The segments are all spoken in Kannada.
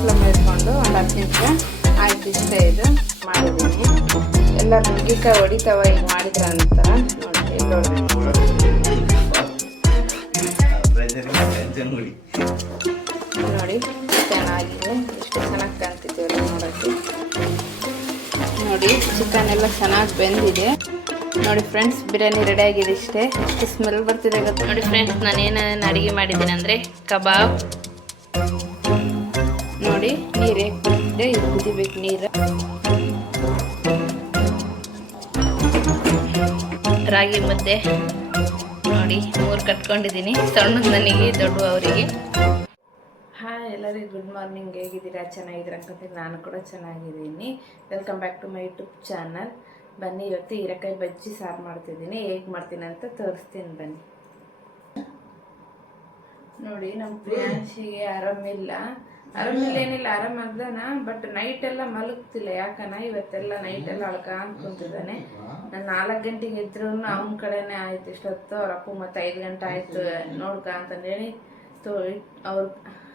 ಫ್ಲೇಮ್ ಇಟ್ಕೊಂಡು ಒಂದು 10 ನಿಮಿಷ ಆಯ್ತು. ಇಷ್ಟೇ ಇದು ಮಾಡಿದ್ದೀನಿ. ಎಲ್ಲ ನುಗ್ಗಿಕಾಯಿ ಹೊಡಿತಾವ ಈಗ ಮಾಡಿದ್ರ ಅಂತಾರ ನೋಡಿ. ನೋಡಿ ಚೆನ್ನಾಗಿದೆ, ಎಷ್ಟು ಚೆನ್ನಾಗಿ ಕಾಣ್ತಿದ್ದೀವಲ್ಲ ನೋಡೋಕ್ಕೆ. ನೋಡಿ ಚಿಕನ್ ಎಲ್ಲ ಚೆನ್ನಾಗಿ ಬೆಂದಿದೆ. ನೋಡಿ ಫ್ರೆಂಡ್ಸ್, ಬಿರಿಯಾನಿ ರೆಡಿ ಆಗಿದೆ. ಇಷ್ಟೇ, ಎಷ್ಟು ಸ್ಮೆಲ್ ಬರ್ತಿದೆ ಗೊತ್ತಾ. ನೋಡಿ ಫ್ರೆಂಡ್ಸ್, ನಾನೇನೇನು ಅಡುಗೆ ಮಾಡಿದ್ದೀನಿ ಅಂದರೆ ಕಬಾಬ್. ನೋಡಿ ನೀರು ಹೇಗೆ ಬರ್ತಿದೆ, ಇದು ಕುದಿಬೇಕು ನೀರು. ರಾಗಿ ಮುದ್ದೆ ನೋಡಿ 3 ಕಟ್ಕೊಂಡಿದ್ದೀನಿ, ಸಣ್ಣದು ನನಗೆ, ದೊಡ್ಡ ಅವರಿಗೆ. ಹಾಯ್ ಎಲ್ಲರಿಗೂ ಗುಡ್ ಮಾರ್ನಿಂಗ್. ಹೇಗಿದ್ದೀರಾ? ಚೆನ್ನಾಗಿದ್ದೀರಾ ಅನ್ಕೊಂತೀನಿ. ನಾನು ಕೂಡ ಚೆನ್ನಾಗಿದ್ದೀನಿ. Welcome back to my YouTube channel. ಬನ್ನಿ, ಇವತ್ತು ಹೀರೆಕಾಯಿ ಬಜ್ಜಿ ಸಾರು ಮಾಡ್ತಿದ್ದೀನಿ. ಹೇಗೆ ಮಾಡ್ತೀನಿ ಅಂತ ತೋರಿಸ್ತೀನಿ ಬನ್ನಿ. ನೋಡಿ, ನಮ್ಮ ಪ್ರಿಯಾಂಶಿಗೆ ಆರಾಮಿಲ್ಲ ಏನಿಲ್ಲ, ಆರಾಮಾಗ್ದಾನ. ಬಟ್ ನೈಟ್ ಎಲ್ಲ ಮಲಗ್ತಿಲ್ಲ. ಯಾಕನ ಇವತ್ತೆಲ್ಲ ನೈಟ್ ಎಲ್ಲ ಅಳ್ಕೊಂಡ್ ಕುಂತಿದ್ದಾನೆ. ನಾನು 4 ಗಂಟೆಗೆ ಎದ್ರು ಅವನ ಕಡೆನೇ ಆಯ್ತು ಇಷ್ಟೊತ್ತು. ಅವ್ರ ಅಪ್ಪ ಮತ್ತೆ 5 ಗಂಟೆ ಆಯ್ತು ನೋಡ್ಕ ಅಂತಂದೇಳಿ ಅವ್ರ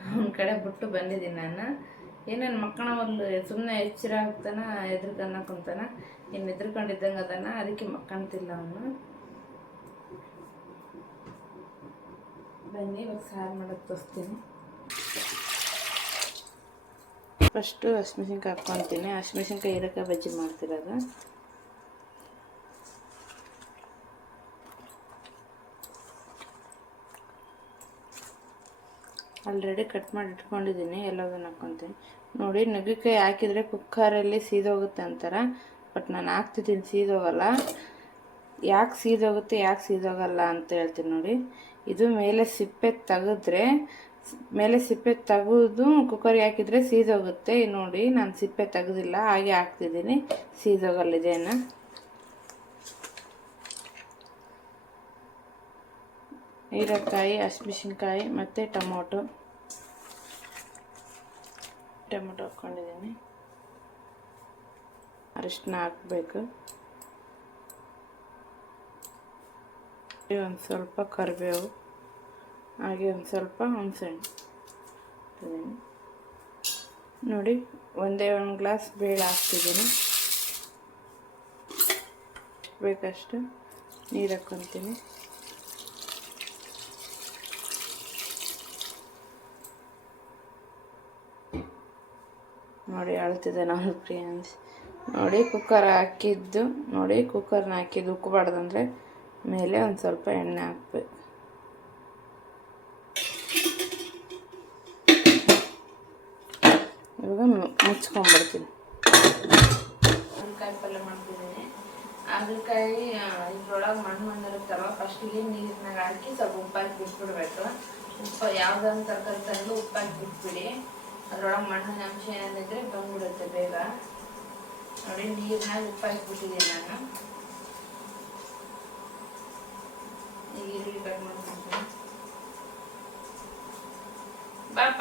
ಅವನ ಕಡೆ ಬಿಟ್ಟು ಬಂದಿದ್ದೀನಿ ನಾನು. ಏನೇನು ಮಕ್ಕಳ ಒಂದು ಸುಮ್ಮನೆ ಎಚ್ಚರ ಆಗ್ತಾನ, ಎದ್ರಕನ್ನ ಕುಂತಾನ. ಇನ್ನು ಎದ್ರಕೊಂಡಿದ್ದಂಗೆ ಅದಾನ, ಅದಕ್ಕೆ ಮಕ್ಕಂತಿಲ್ಲ ಅವನು. ಬನ್ನಿ ಇವಾಗ ಸಾರು ಮಾಡೋದು ತೋರಿಸ್ತೀನಿ. ಫಸ್ಟು ಹಸಿಮೆಣ್ಸಿನ್ಕಾಯಿ ಹಾಕ್ಕೊತೀನಿ. ಹಸಿಮೆಣ್ಸಿನ್ಕಾಯಿ ಹೀರೆಕಾಯಿ ಬಜ್ಜಿ ಮಾಡ್ತಿರೋದು. ಆಲ್ರೆಡಿ ಕಟ್ ಮಾಡಿ ಇಟ್ಕೊಂಡಿದ್ದೀನಿ. ಎಲ್ಲದನ್ನು ಹಾಕ್ಕೊತೀನಿ. ನೋಡಿ, ನುಗ್ಗಿಕಾಯಿ ಹಾಕಿದರೆ ಕುಕ್ಕರಲ್ಲಿ ಸೀದೋಗುತ್ತೆ ಅಂತಾರೆ. ಬಟ್ ನಾನು ಹಾಕ್ತಿದ್ದೀನಿ, ಸೀದೋಗಲ್ಲ. ಯಾಕೆ ಸೀದೋಗುತ್ತೆ ಯಾಕೆ ಸೀದೋಗಲ್ಲ ಅಂತ ಹೇಳ್ತೀನಿ. ನೋಡಿ, ಇದು ಮೇಲೆ ಸಿಪ್ಪೆ ತೆಗೆದ್ರೆ, ಮೇಲೆ ಸಿಪ್ಪೆ ತೆಗೆದು ಕುಕ್ಕರ್ಗೆ ಹಾಕಿದರೆ ಸೀದೋಗುತ್ತೆ. ನೋಡಿ, ನಾನು ಸಿಪ್ಪೆ ತೆಗೆದಿಲ್ಲ, ಹಾಗೆ ಹಾಕ್ತಿದ್ದೀನಿ, ಸೀದೋಗಲ್ಲ ಇದೇನು. ಹೀರೆಕಾಯಿ, ಹಸಿಮೆಣ್ಸಿನ್ಕಾಯಿ ಮತ್ತು ಟೊಮೊಟೊ ಹಾಕ್ಕೊಂಡಿದ್ದೀನಿ. ಅರಿಶಿನ ಹಾಕಬೇಕು. ಒಂದು ಸ್ವಲ್ಪ ಕರಿಬೇವು, ಹಾಗೆ ಒಂದು ಸ್ವಲ್ಪ ಹುಣಸೆಹಣ್ಣು. ನೋಡಿ, ಒಂದೇ 1 ಗ್ಲಾಸ್ ಬೇಳೆ ಹಾಕ್ತಿದ್ದೀನಿ. ಬೇಕಷ್ಟು ನೀರು ಹಾಕ್ಕೊತೀನಿ. ನೋಡಿ, ಅಳ್ತಿದ್ದೆ ನಾನು ಪ್ರಿಯಾಂಶ್. ನೋಡಿ, ಕುಕ್ಕರ್ ಹಾಕಿದ್ದು, ನೋಡಿ ಕುಕ್ಕರ್ನ ಹಾಕಿದ್ದು ಉಕ್ಕಬಾರ್ದಂದ್ರೆ ಮೇಲೆ ಒಂದು ಸ್ವಲ್ಪ ಎಣ್ಣೆ ಹಾಕ್ಬೇಕು. ಇವಾಗ ಮುಚ್ಕೊಂಡ್ಬಿಡ್ತೀನಿ. ಹಾಗಲಕಾಯಿ ಪಲ್ಯ ಮಾಡ್ತಿದ್ದೀನಿ. ಹಾಗಲಕಾಯಿ ಇದ್ರೊಳಗೆ ಮಣ್ಣು ಇರುತ್ತಲ್ವ, ಫಸ್ಟಿಗೆ ನೀರಿನಾಗ ಹಾಕಿ ಸ್ವಲ್ಪ ಉಪ್ಪಾಕಿ ಬಿಟ್ಬಿಡ್ಬೇಕು. ಉಪ್ಪು ಯಾವುದಾದ್ರು ತರಕಾರಿ ತಂದು ಉಪ್ಪಾಕಿ ಬಿಟ್ಬಿಡಿ. ಅದ್ರೊಳಗೆ ಮಣ್ಣಿನ ಅಂಶ ಏನಿದ್ರೆ ಬಂದ್ಬಿಡುತ್ತೆ ಬೇಗ. ನೋಡಿ, ನೀರಿನಾಗ ಉಪ್ಪು ಹಾಕಿಬಿಟ್ಟಿದ್ದೀನಿ ನಾನು. ಈಗ ಈರುಳ್ಳಿ ಕಟ್ ಮಾಡ್ಕೊಂತೀನಿ. ಬಾಪ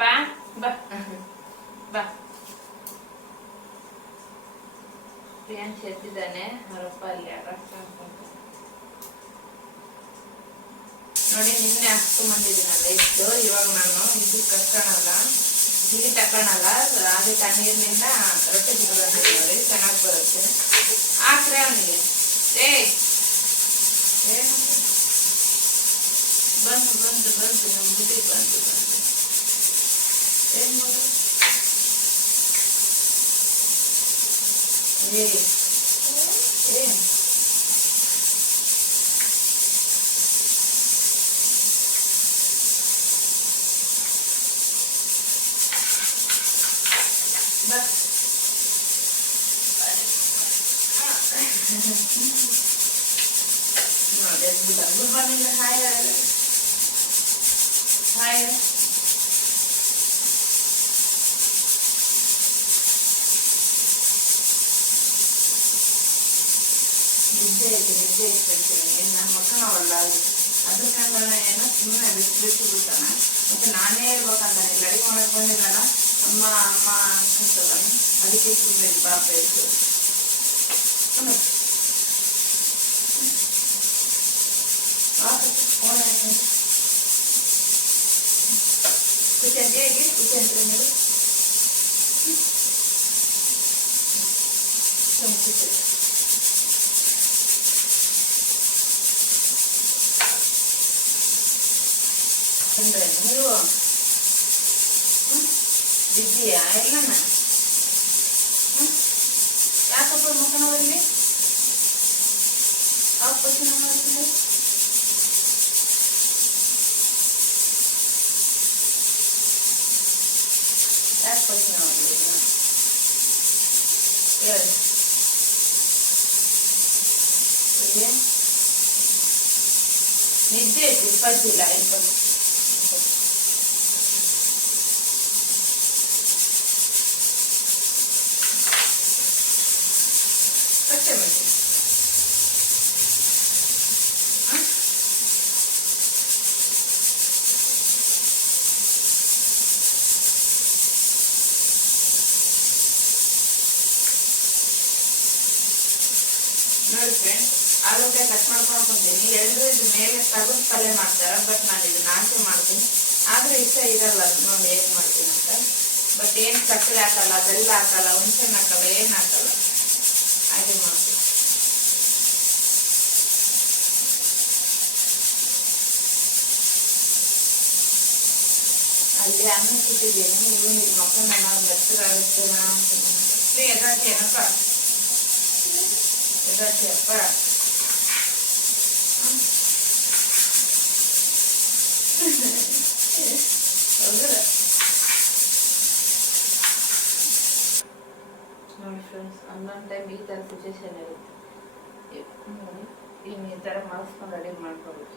ಬಾ ಬಾ. ಪ್ರಿಯಾಂಶ್ ಎತ್ತಿದ್ದಾನೆ, ಅವರಪ್ಪ ಅಲ್ಲಿ ನೋಡಿ, ನಿನ್ನೆ ಹಾಕ್ಕೊಂಬಂದಿದ್ದೀನಲ್ಲ ಇಷ್ಟು. ಇವಾಗ ನಾನು ಇದು ಕಟ್ಕೊಳಲ್ಲ, ಹೀಟ್ ಹಾಕೋಣಲ್ಲ, ಅದೇ ತಣ್ಣೀರಿನಿಂದ ರೊಟ್ಟಿ ಸಿಗೋದಂತೆ. ನೋಡಿ, ಚೆನ್ನಾಗಿ ಬರುತ್ತೆ. ಹಾಕ್ರೆ ಅವನಿಗೆ ಬಂತು ನಮ್ಮ ಬುದ್ಧಿ ಬಂತು. ಏನು ಮಾಡೋದು? Good morning, hi. ನಿದ್ದೆ ಇಟ್ಕೊಳ್ತೀನಿ. ನನ್ನ ಮಕ್ಕಳವಲ್ಲ, ಅದಕ್ಕಂದ್ರೆ ಏನೋ ಸುಮ್ಮನೆ ಬಿಟ್ಟು ಬಿಡ್ತಾನ. ಮತ್ತು ನಾನೇ ಇರ್ಬೇಕಂತಾನೆ, ಇಲ್ಲ ಅಡಿಗೆ ಮಾಡಕ್ಕೆ ಬಂದಿದ್ದಾನ ಅಮ್ಮ ಅನ್ಕೊಂತದಾನೆ. ಅದಕ್ಕೆ ಸುಮ್ಮನೆ ಪಾಪ ಇತ್ತು. ಕುಚಂದ್ರೆ ಕುಚಂದ್ರೆ ನೀವು ತುಂಬಿಸಿ ಅಂದ್ರೆ ನೀವು ಬಿಸಿಯಾ ಎಲ್ಲನ ಯಾಕಪ್ಪ ಮಕ್ಕಳಲ್ಲಿ ಪಕ್ಷಿನ ಮಾಡಿದ್ರೆ ಯಾಕೆ ಪಕ್ಷಿನ ಮಾಡಿದ್ರಿ ಹೇಳಿ ನಿದ್ದೆ ಐತಿ ಇಪ್ಪತ್ತಿಲ್ಲ ಇಪ್ಪತ್ತು ಕಟ್ಟೆ ಮಾಡಿ ನೋಡಿ ಫ್ರೆಂಡ್ಸ್ ಆಲೂಗಡ್ಡೆ ಕಟ್ ಮಾಡ್ಕೊಂಡ್ಬಂತೀನಿ ಎಲ್ಲರೂ ಇದು ಮೇಲೆ ತಗದು ಪಲ್ಯ ಮಾಡ್ತಾರೆ ಬಟ್ ನಾನು ಇದು ನಾಟಿ ಮಾಡ್ತೀನಿ ಆದ್ರೆ ಇಷ್ಟ ಇರಲ್ಲ ಅದು ನೋಡಿ ಏನು ಮಾಡ್ತೀನಿ ಅಂತ ಬಟ್ ಏನು ಸಕ್ಕರೆ ಹಾಕಲ್ಲ ಬೆಲ್ಲ ಹಾಕಲ್ಲ ಹುಣಸೆಹಣ್ಣು ಹಾಕಲ್ಲ ಏನು ಹಾಕಲ್ಲ ಹಾಗೆ ಮಾಡ್ತೀನಿ ಅಲ್ಲಿ ಅನ್ನ ಕೊಟ್ಟಿದ್ದೀನಿ ನೀವು ನಿಮ್ಮ ಮಕ್ಕಳನ್ನ ನಾವು ಬೆಚ್ಚಗಾಗುತ್ತೆ ಅಂತ ಎದಾಚೇನಪ್ಪ ಎದಾಚೆಯಪ್ಪ ನೋಡಿ ಫ್ರೆಂಡ್ಸ್ ಒಂದೊಂದು ಟೈಮ್ ಈ ಥರ ಸಿಚುವೇಶನ್ ಇರುತ್ತೆ ನೋಡಿ ಇನ್ನು ಈ ಥರ ಮಾಡಿಸ್ಕೊಂಡು ರೆಡಿ ಮಾಡ್ಕೊಬೇಕು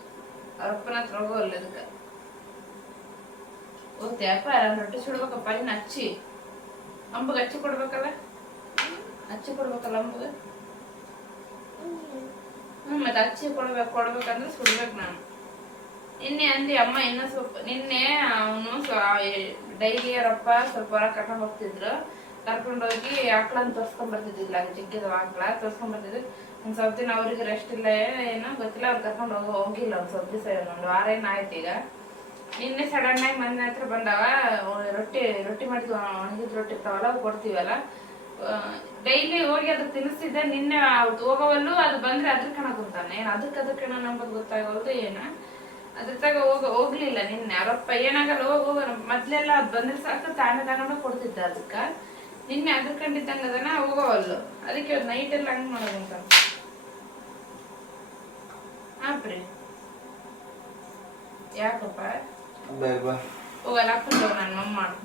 ಅವ್ರಪ್ಪನ ಹತ್ರ ಹೋಗೋಲ್ಲ ಇದಕ್ಕೆ ಓದ್ತೀಯಪ್ಪ ರೊಟ್ಟಿ ಸುಡ್ಬೇಕಪ್ಪ ಇನ್ನು ಹಚ್ಚಿ ಅಂಬಗೆ ಹಚ್ಚಿ ಕೊಡ್ಬೇಕಲ್ಲ ಅಂಬಗೆ ಮತ್ತೆ ಹಚ್ಚಿ ಕೊಡ್ಬೇಕಂದ್ರೆ ಸುಡ್ಬೇಕು ನಾನು ನಿನ್ನೆ ಅಂದಿ ಅಮ್ಮ ಇನ್ನೂ ಸ್ವಲ್ಪ ನಿನ್ನೆ ಅವನು ಡೈಲಿ ಅವರಪ್ಪ ಸ್ವಲ್ಪ ಹೊರಗೆ ಕರ್ಕೊಂಡು ಹೋಗ್ತಿದ್ರು ಕರ್ಕೊಂಡೋಗಿ ಆಕಳನ್ನ ತೋರ್ಸ್ಕೊಂಡ್ ಬರ್ತಿದ್ದಿಲ್ಲ ಜಿಗ್ಗಿದ ಆಕಳ ತೋರ್ಸ್ಕೊಂಡ್ ಬರ್ತಿದ್ರು ಒಂದ್ ಸ್ವಲ್ಪ ದಿನ ಅವ್ರಿಗೆ ರೆಸ್ಟ್ ಇಲ್ಲ ಏನೋ ಗೊತ್ತಿಲ್ಲ ಅವ್ರು ಕರ್ಕೊಂಡು ಹೋಗಿಲ್ಲ ಒಂದ್ ಸ್ವಲ್ಪ ದಿವಸ ಒಂದು ವಾರ ಏನಾಯ್ತು ಈಗ ನಿನ್ನೆ ಸಡನ್ ಆಗಿ ಮನೆ ಹತ್ರ ಬಂದವ ರೊಟ್ಟಿ ಮಾಡಿದ್ವಿ ಒಣಗಿದ ರೊಟ್ಟಿ ಇರ್ತಾವಲ್ಲ ಅವು ಕೊಡ್ತೀವಲ್ಲ ಡೈಲಿ ಹೋಗಿ ಅದಕ್ಕೆ ತಿನ್ನಿಸ್ತಿದ್ದೆ ನಿನ್ನೆ ಹೋಗೋವಲ್ಲೂ ಅದು ಬಂದ್ರೆ ಅದ್ರ ಕಣ ಕುಂತಾನೆ ಏನ್ ಅದಕ್ಕೆ ನಂಬೋದು ಗೊತ್ತಾಗೋದು ಏನ ಅದ್ರ ತಗ ಹೋಗ್ಲಿಲ್ಲ ನಿನ್ನೆ ಅವರಪ್ಪ ಏನಾಗಲ್ಲ ಹೋಗ ಮೊದ್ಲೆಲ್ಲ ಅದ್ ಬಂದ್ರೆ ಸಾಕು ತಾನೇ ತಗೊಂಡು ಕೊಡ್ತಿದ್ದ ಅದಕ್ಕ ನಿನ್ನೆ ಅದ್ರ ಕಂಡಿದ್ದಂಗ ಅದನ್ನ ಹೋಗೋವಲ್ಲು ಅದಕ್ಕೆ ನೈಟ್ ಎಲ್ಲ ಹಂಗ್ ಮಾಡೋದಂತ ಪ್ರೀ ಯಾಕಪ್ಪ ಹೋಗಲ್ಲ ಹಾಕೊಂಡು ನಾನು ಮಮ್ಮ ಮಾಡು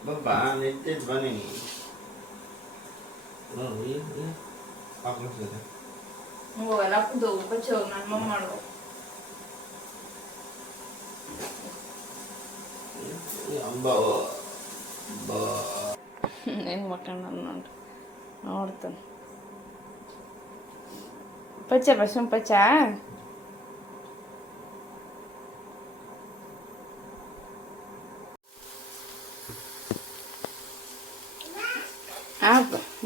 Baba, nitin ba ni? Ako sila. ಹೋಗಲ್ಲ ಹಾಕೊಂಡು ಹೋಗು ಬಚ್ಚಿ ಹೋಗಿ ನಾನು ಮಮ್ಮ ಮಾಡು ಹೆಂಗ್ ಮಕ್ಕಳು ನಾನು ನೋಡ್ತಾನೆ ಪಚ್ಚ ಬಸ್ಸು ಪಚ್ಚ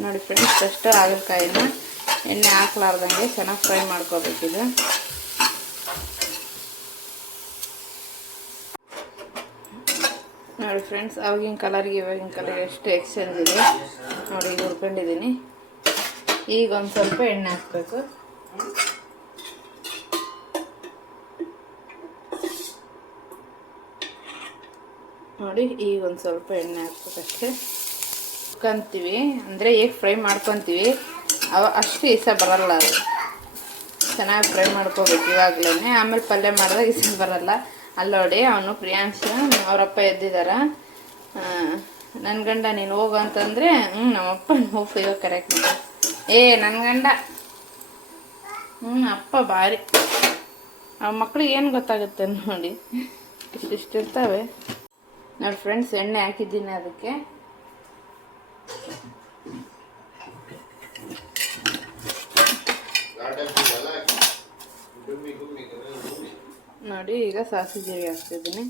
ನೋಡಿ ಫ್ರೆಂಡ್ಸ್ ಫಸ್ಟ್ ಹಾಗಲಕಾಯಿನ ಎಣ್ಣೆ ಹಾಕ್ಲಾರ್ದಂಗೆ ಚೆನ್ನಾಗಿ ಫ್ರೈ ಮಾಡ್ಕೋಬೇಕಿದೆ ನೋಡಿ ಫ್ರೆಂಡ್ಸ್ ಅವಾಗಿನ ಕಲರ್ಗೆ ಇವಾಗಿನ ಕಲರ್ ಎಷ್ಟು ಎಕ್ಸ್ಚೇಂಜ್ ಇದೆ ನೋಡಿ ಈಗ ಹುರ್ಕೊಂಡಿದ್ದೀನಿ ಈಗ ಒಂದು ಸ್ವಲ್ಪ ಎಣ್ಣೆ ಹಾಕಬೇಕು ನೋಡಿ ಈಗ ಒಂದು ಸ್ವಲ್ಪ ಎಣ್ಣೆ ಹಾಕ್ಬೇಕಷ್ಟೇ ಹುರ್ಕೊಂತೀವಿ ಅಂದರೆ ಹೇಗೆ ಫ್ರೈ ಮಾಡ್ಕೊತೀವಿ ಅಷ್ಟು ಇಸ ಬರಲ್ಲ ಅದು ಚೆನ್ನಾಗಿ ಫ್ರೈ ಮಾಡ್ಕೋಬೇಕು ಇವಾಗಲೇ ಆಮೇಲೆ ಪಲ್ಯ ಮಾಡಿದಾಗ ಇಸ ಬರಲ್ಲ ಅಲ್ಲೋಡಿ ಅವನು ಪ್ರಿಯಾಂಶ ಅವರಪ್ಪ ಎದ್ದಿದಾರ ನನ್ನ ಗಂಡ ನೀನು ಹೋಗು ಅಂತಂದರೆ ನಮ್ಮಪ್ಪ ಹೋಗು ಇವಾಗ ಕರೆಕ್ಟ್ ನನ್ನ ಗಂಡ ಅಪ್ಪ ಭಾರಿ ಆ ಮಕ್ಳಿಗೆ ಏನು ಗೊತ್ತಾಗುತ್ತೆ ನೋಡಿ ಇಷ್ಟಿಷ್ಟು ಇರ್ತವೆ ನೋಡಿ ಫ್ರೆಂಡ್ಸ್ ಎಣ್ಣೆ ಹಾಕಿದ್ದೀನಿ ಅದಕ್ಕೆ ನೋಡಿ ಈಗ ಸಾಸಿವೆ ಜೀರಿಗೆ ಹಾಕ್ತಿದ್ದೀನಿ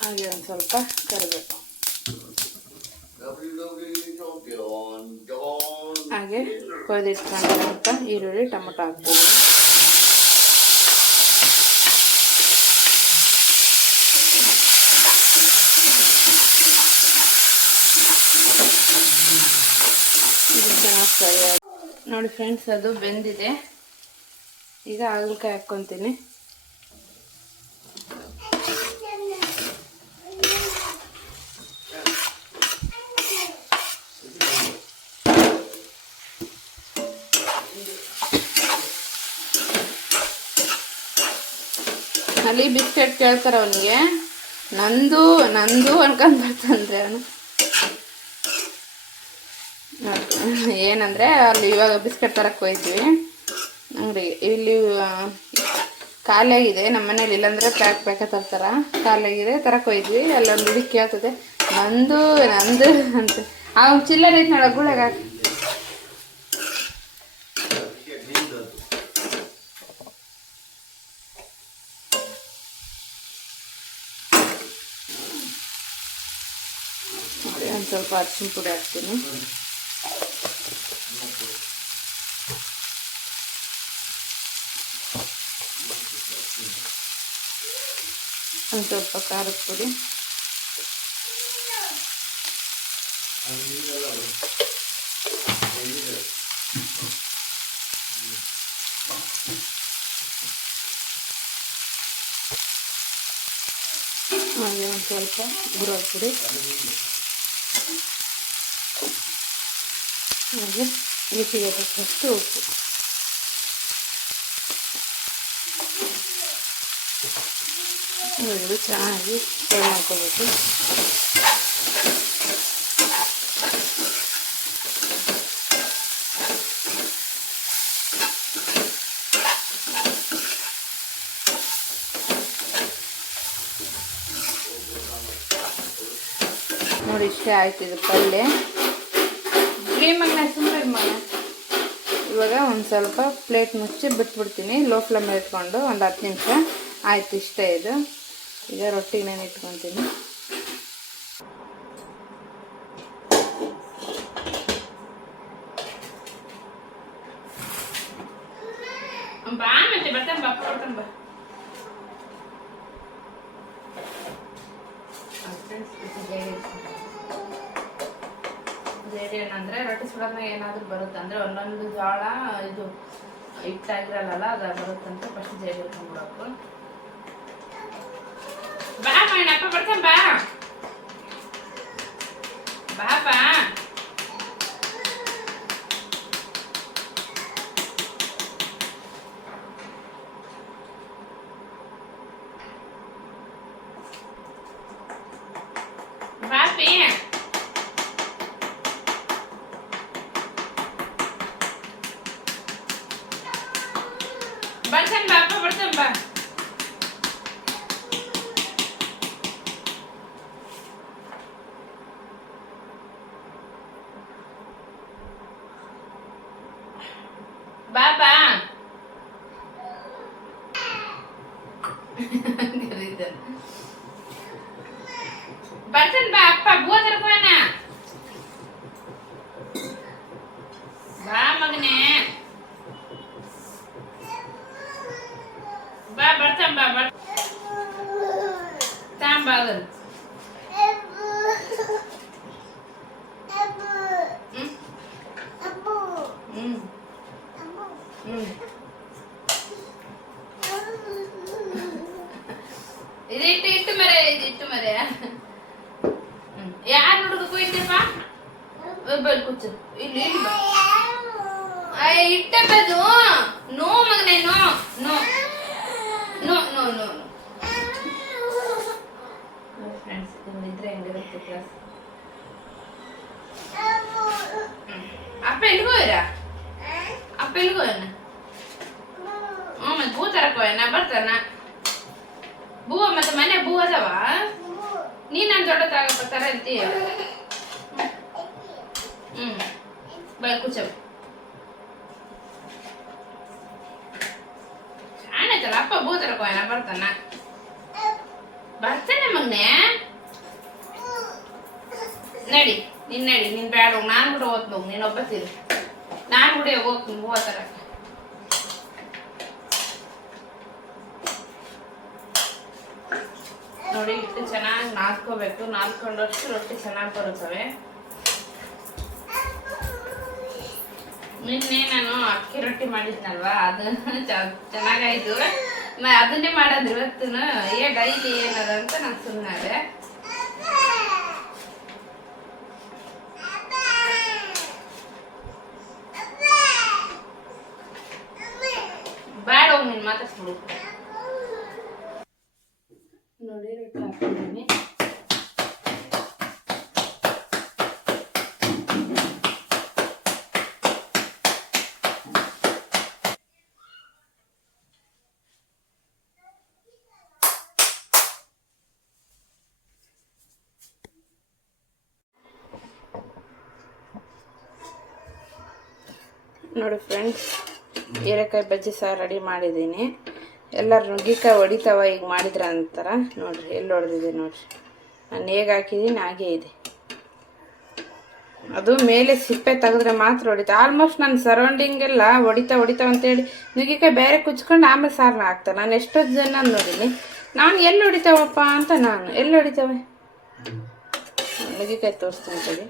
ಹಾಗೆ ಒಂದು ಸ್ವಲ್ಪ ಕರಿಬೇಕು ಹಾಗೆ ಕೊಯ್ದಿಟ್ಕೊಂಡಿರೋಂಥ ಈರುಳ್ಳಿ ಟೊಮೊಟೊ ಹಾಕ್ತಿದ್ದೀನಿ ಫ್ರೈ ನೋಡಿ ಫ್ರೆಂಡ್ಸ್, ಅದು ಬೆಂದಿದೆ. ಈಗ ಹಾಗಲಕಾಯಿ ಹಾಕ್ಕೊತೀನಿ. ಅಲ್ಲಿ ಬಿಸ್ಕೆಟ್ ಕೇಳ್ತಾರ ಅವನಿಗೆ, ನಂದು ನಂದು ಅನ್ಕೊಂಡ್ ಬರ್ತಾನ್ರಿ ಅವನು. ಏನಂದರೆ ಅಲ್ಲಿ ಇವಾಗ ಬಿಸ್ಕೆಟ್ ತರಕ್ಕೆ ಹೋಯ್ತೀವಿ ಅಂಗಡಿಗೆ. ಇಲ್ಲಿ ಖಾಲಿಯಾಗಿದೆ ನಮ್ಮ ಮನೇಲಿ, ಇಲ್ಲಾಂದರೆ ಪ್ಯಾಕ್ ತರ್ತಾರ. ಖಾಲಿಯಾಗಿದೆ, ತರಕ್ಕೆ ಹೋಯ್ತೀವಿ. ಅಲ್ಲೊಂದು ಹುಡುಗಿ ಕೇಳ್ತದೆ, ನಂದು ನಂದು ಅಂತ. ಅವ್ನು ಚಿಲ್ಲರ್ ಐತೆ ನೋಡ ಗುಳಗ. ಒಂದು ಸ್ವಲ್ಪ ಅರಿಶಿನ ಪುಡಿ ಹಾಕ್ತೀನಿ. ಒಂದು ಸ್ವಲ್ಪ ಖಾರದ ಪುಡಿ, ಹಾಗೆ ಒಂದು ಸ್ವಲ್ಪ ಗುರಳ್ ಪುಡಿ, ಹಾಗೆ ರುಚಿಗೆ ತಕ್ಕಷ್ಟು ಉಪ್ಪು. ಇದು ಚೆನ್ನಾಗಿ ಫ್ರೈ ಮಾಡ್ಕೋಬೇಕು. ನೋಡಿ ಇಷ್ಟೇ ಆಯ್ತು ಇದು ಪಲ್ಯ. ಇವಾಗ ಒಂದು ಸ್ವಲ್ಪ ಪ್ಲೇಟ್ ಮುಚ್ಚಿ ಬಿಟ್ಬಿಡ್ತೀನಿ, ಲೋ ಫ್ಲೇಮ್ ಇಟ್ಕೊಂಡು ಒಂದು 10 ನಿಮಿಷ. ಆಯ್ತು, ಇಷ್ಟೇ ಇದು. ಈಗ ರೊಟ್ಟಿಗೆ ನಾನು ಇಟ್ಕೊತೀನಿ. ಏನಂದ್ರೆ ರೊಟ್ಟಿ ಸುಡೋದ್ನಾಗ ಏನಾದರೂ ಬರುತ್ತೆ ಅಂದರೆ ಒಂದೊಂದು ಜೋಳ ಇದು ಹಿಟ್ಟಾಗಿರಲ್ಲ, ಅದು ಬರುತ್ತಂತ ಫಸ್ಟ್ ಜೇಡಿ ಇಟ್ಕೊಂಡ್ಬಿಡೋಕು. ಬಾ ಅಪ್ಪ ಬರ್ತಾನೆ, ಬಾ ಬಾಪಾ. ಬಾಪಿ ಬರ್ತಾನೆ, ಬಾಪ ಬರ್ತಾನೆ, ಬಾ. ಬಾಬಾ ಬರ್ತಾನೆ, ಬಾ ಅಪ್ಪ ಬೂವ ತರ್ಕೋಣ. ಬಾ ಮಗನೇ, ಬಾ ಬರ್ತಾನೆ, ಬಾ ಬರ್ ತಾಂಬಾಗಲ್. ಇದಿಟ್ಟು ಮರೆ ಯಾರು ಹುಡುಗಕ್ಕೂ ಇದ್ದೀಪ್ಪ ಬಲ್ ಕೂತು ಇಲ್ಲಿ ಇಟ್ಟದ್ದು. ನೋ ಮಗನೇ, no no no no no. Friends, ಇದ್ರೆ ಹೆಂಗಿರುತ್ತೆ ಕ್ಲಾಸ್. ಅಪ್ಪ ಎಲ್ಲಿಗೂ ಹೋಯ್ರಾ? ಅಪ್ಪ ಎಲ್ಲಿಗೂ ಹೋಯ್ನ? ಮತ್ತೆ ಬೂ ತರಕ್ ಹೋಯ್ನ, ಬರ್ತಾನ ಬೂವ. ಮತ್ತೆ ಮನೆ ಬೂ ಅದಾವ, ನೀನ್ ನನ್ ದೊಡ್ಡ ತಾಗಪ್ಪ ತರ ಇರ್ತೀಯ. ಬಲ್ ಕೂಚ. ಆಯ್ತಲ್ಲ, ಅಪ್ಪ ಬೂ ತರಕ್ ಹೋಯ್ನ, ಬರ್ತಾನ ಬರ್ತಾನೆ ಮಗನೆ. ನಡಿ ನೀನ್ ಬೇಡ, ನಾನು ಕೂಡ ಓದ್ ಹೋಗ್, ನೀನ್ ಒಬ್ಬ ತೀರಿ. ನಾನು ಕೂಡ ಹೋಗ್ತೀನಿ ಹೂವ ತರಕ. ನೋಡಿ, ಹಿಟ್ಟು ಚೆನ್ನಾಗಿ ನಾದ್ಕೋಬೇಕು. ನಾದ್ಕೊಂಡಷ್ಟು ರೊಟ್ಟಿ ಚೆನ್ನಾಗಿ ಬರುತ್ತವೆ. ನಿನ್ನೆ ನಾನು ಅಕ್ಕಿ ರೊಟ್ಟಿ ಮಾಡಿದ್ನಲ್ವಾ ಅದು ಚೆನ್ನಾಗಾಯ್ತು. ಅದನ್ನೇ ಮಾಡೋದು ಇವತ್ತು ಡೈಲಿ ಏನದ ಅಂತ ನಾನು ಸುಮ್ಮನಾದೆ. ಬೇಡ ಹೋಗಿ ನೀನು ಮಾತಾಡ್ಸ್ಬಿಡು. ನೋಡಿ ರೊಟ್ಟಿ ಹಾಕಿದ್ದೀನಿ. ನೋಡಿ ಫ್ರೆಂಡ್ಸ್, ಹೀರೆಕಾಯಿ ಬಜ್ಜಿ ಸಾರು ರೆಡಿ ಮಾಡಿದ್ದೀನಿ. ಎಲ್ಲರೂ ನುಗ್ಗಿಕಾಯಿ ಹೊಡಿತಾವ ಈಗ ಮಾಡಿದ್ರ ಅಂತಾರ. ನೋಡಿರಿ ಎಲ್ಲಿ ಹೊಡೆದಿದೆ ನೋಡಿರಿ. ನಾನು ಹೇಗೆ ಹಾಕಿದ್ದೀನಿ ಹಾಗೇ ಇದೆ. ಅದು ಮೇಲೆ ಸಿಪ್ಪೆ ತೆಗೆದ್ರೆ ಮಾತ್ರ ಹೊಡಿತಾ. ಆಲ್ಮೋಸ್ಟ್ ನನ್ನ ಸರೌಂಡಿಂಗ್ ಎಲ್ಲ ಹೊಡಿತಾವ ಅಂತೇಳಿ ನುಗ್ಗಿಕಾಯಿ ಬೇರೆ ಕುಚ್ಕೊಂಡು ಆಮೇಲೆ ಸಾರನ್ನ ಹಾಕ್ತಾರೆ. ನಾನು ಎಷ್ಟೊತ್ತು ಜನ ನೋಡೀನಿ. ನಾನು ಎಲ್ಲಿ ಹೊಡಿತಾವಪ್ಪ ಅಂತ ನಾನು ಎಲ್ಲಿ ಹೊಡಿತಾವೆ ನುಗ್ಗಿಕಾಯಿ ತೋರಿಸ್ತೀನಿ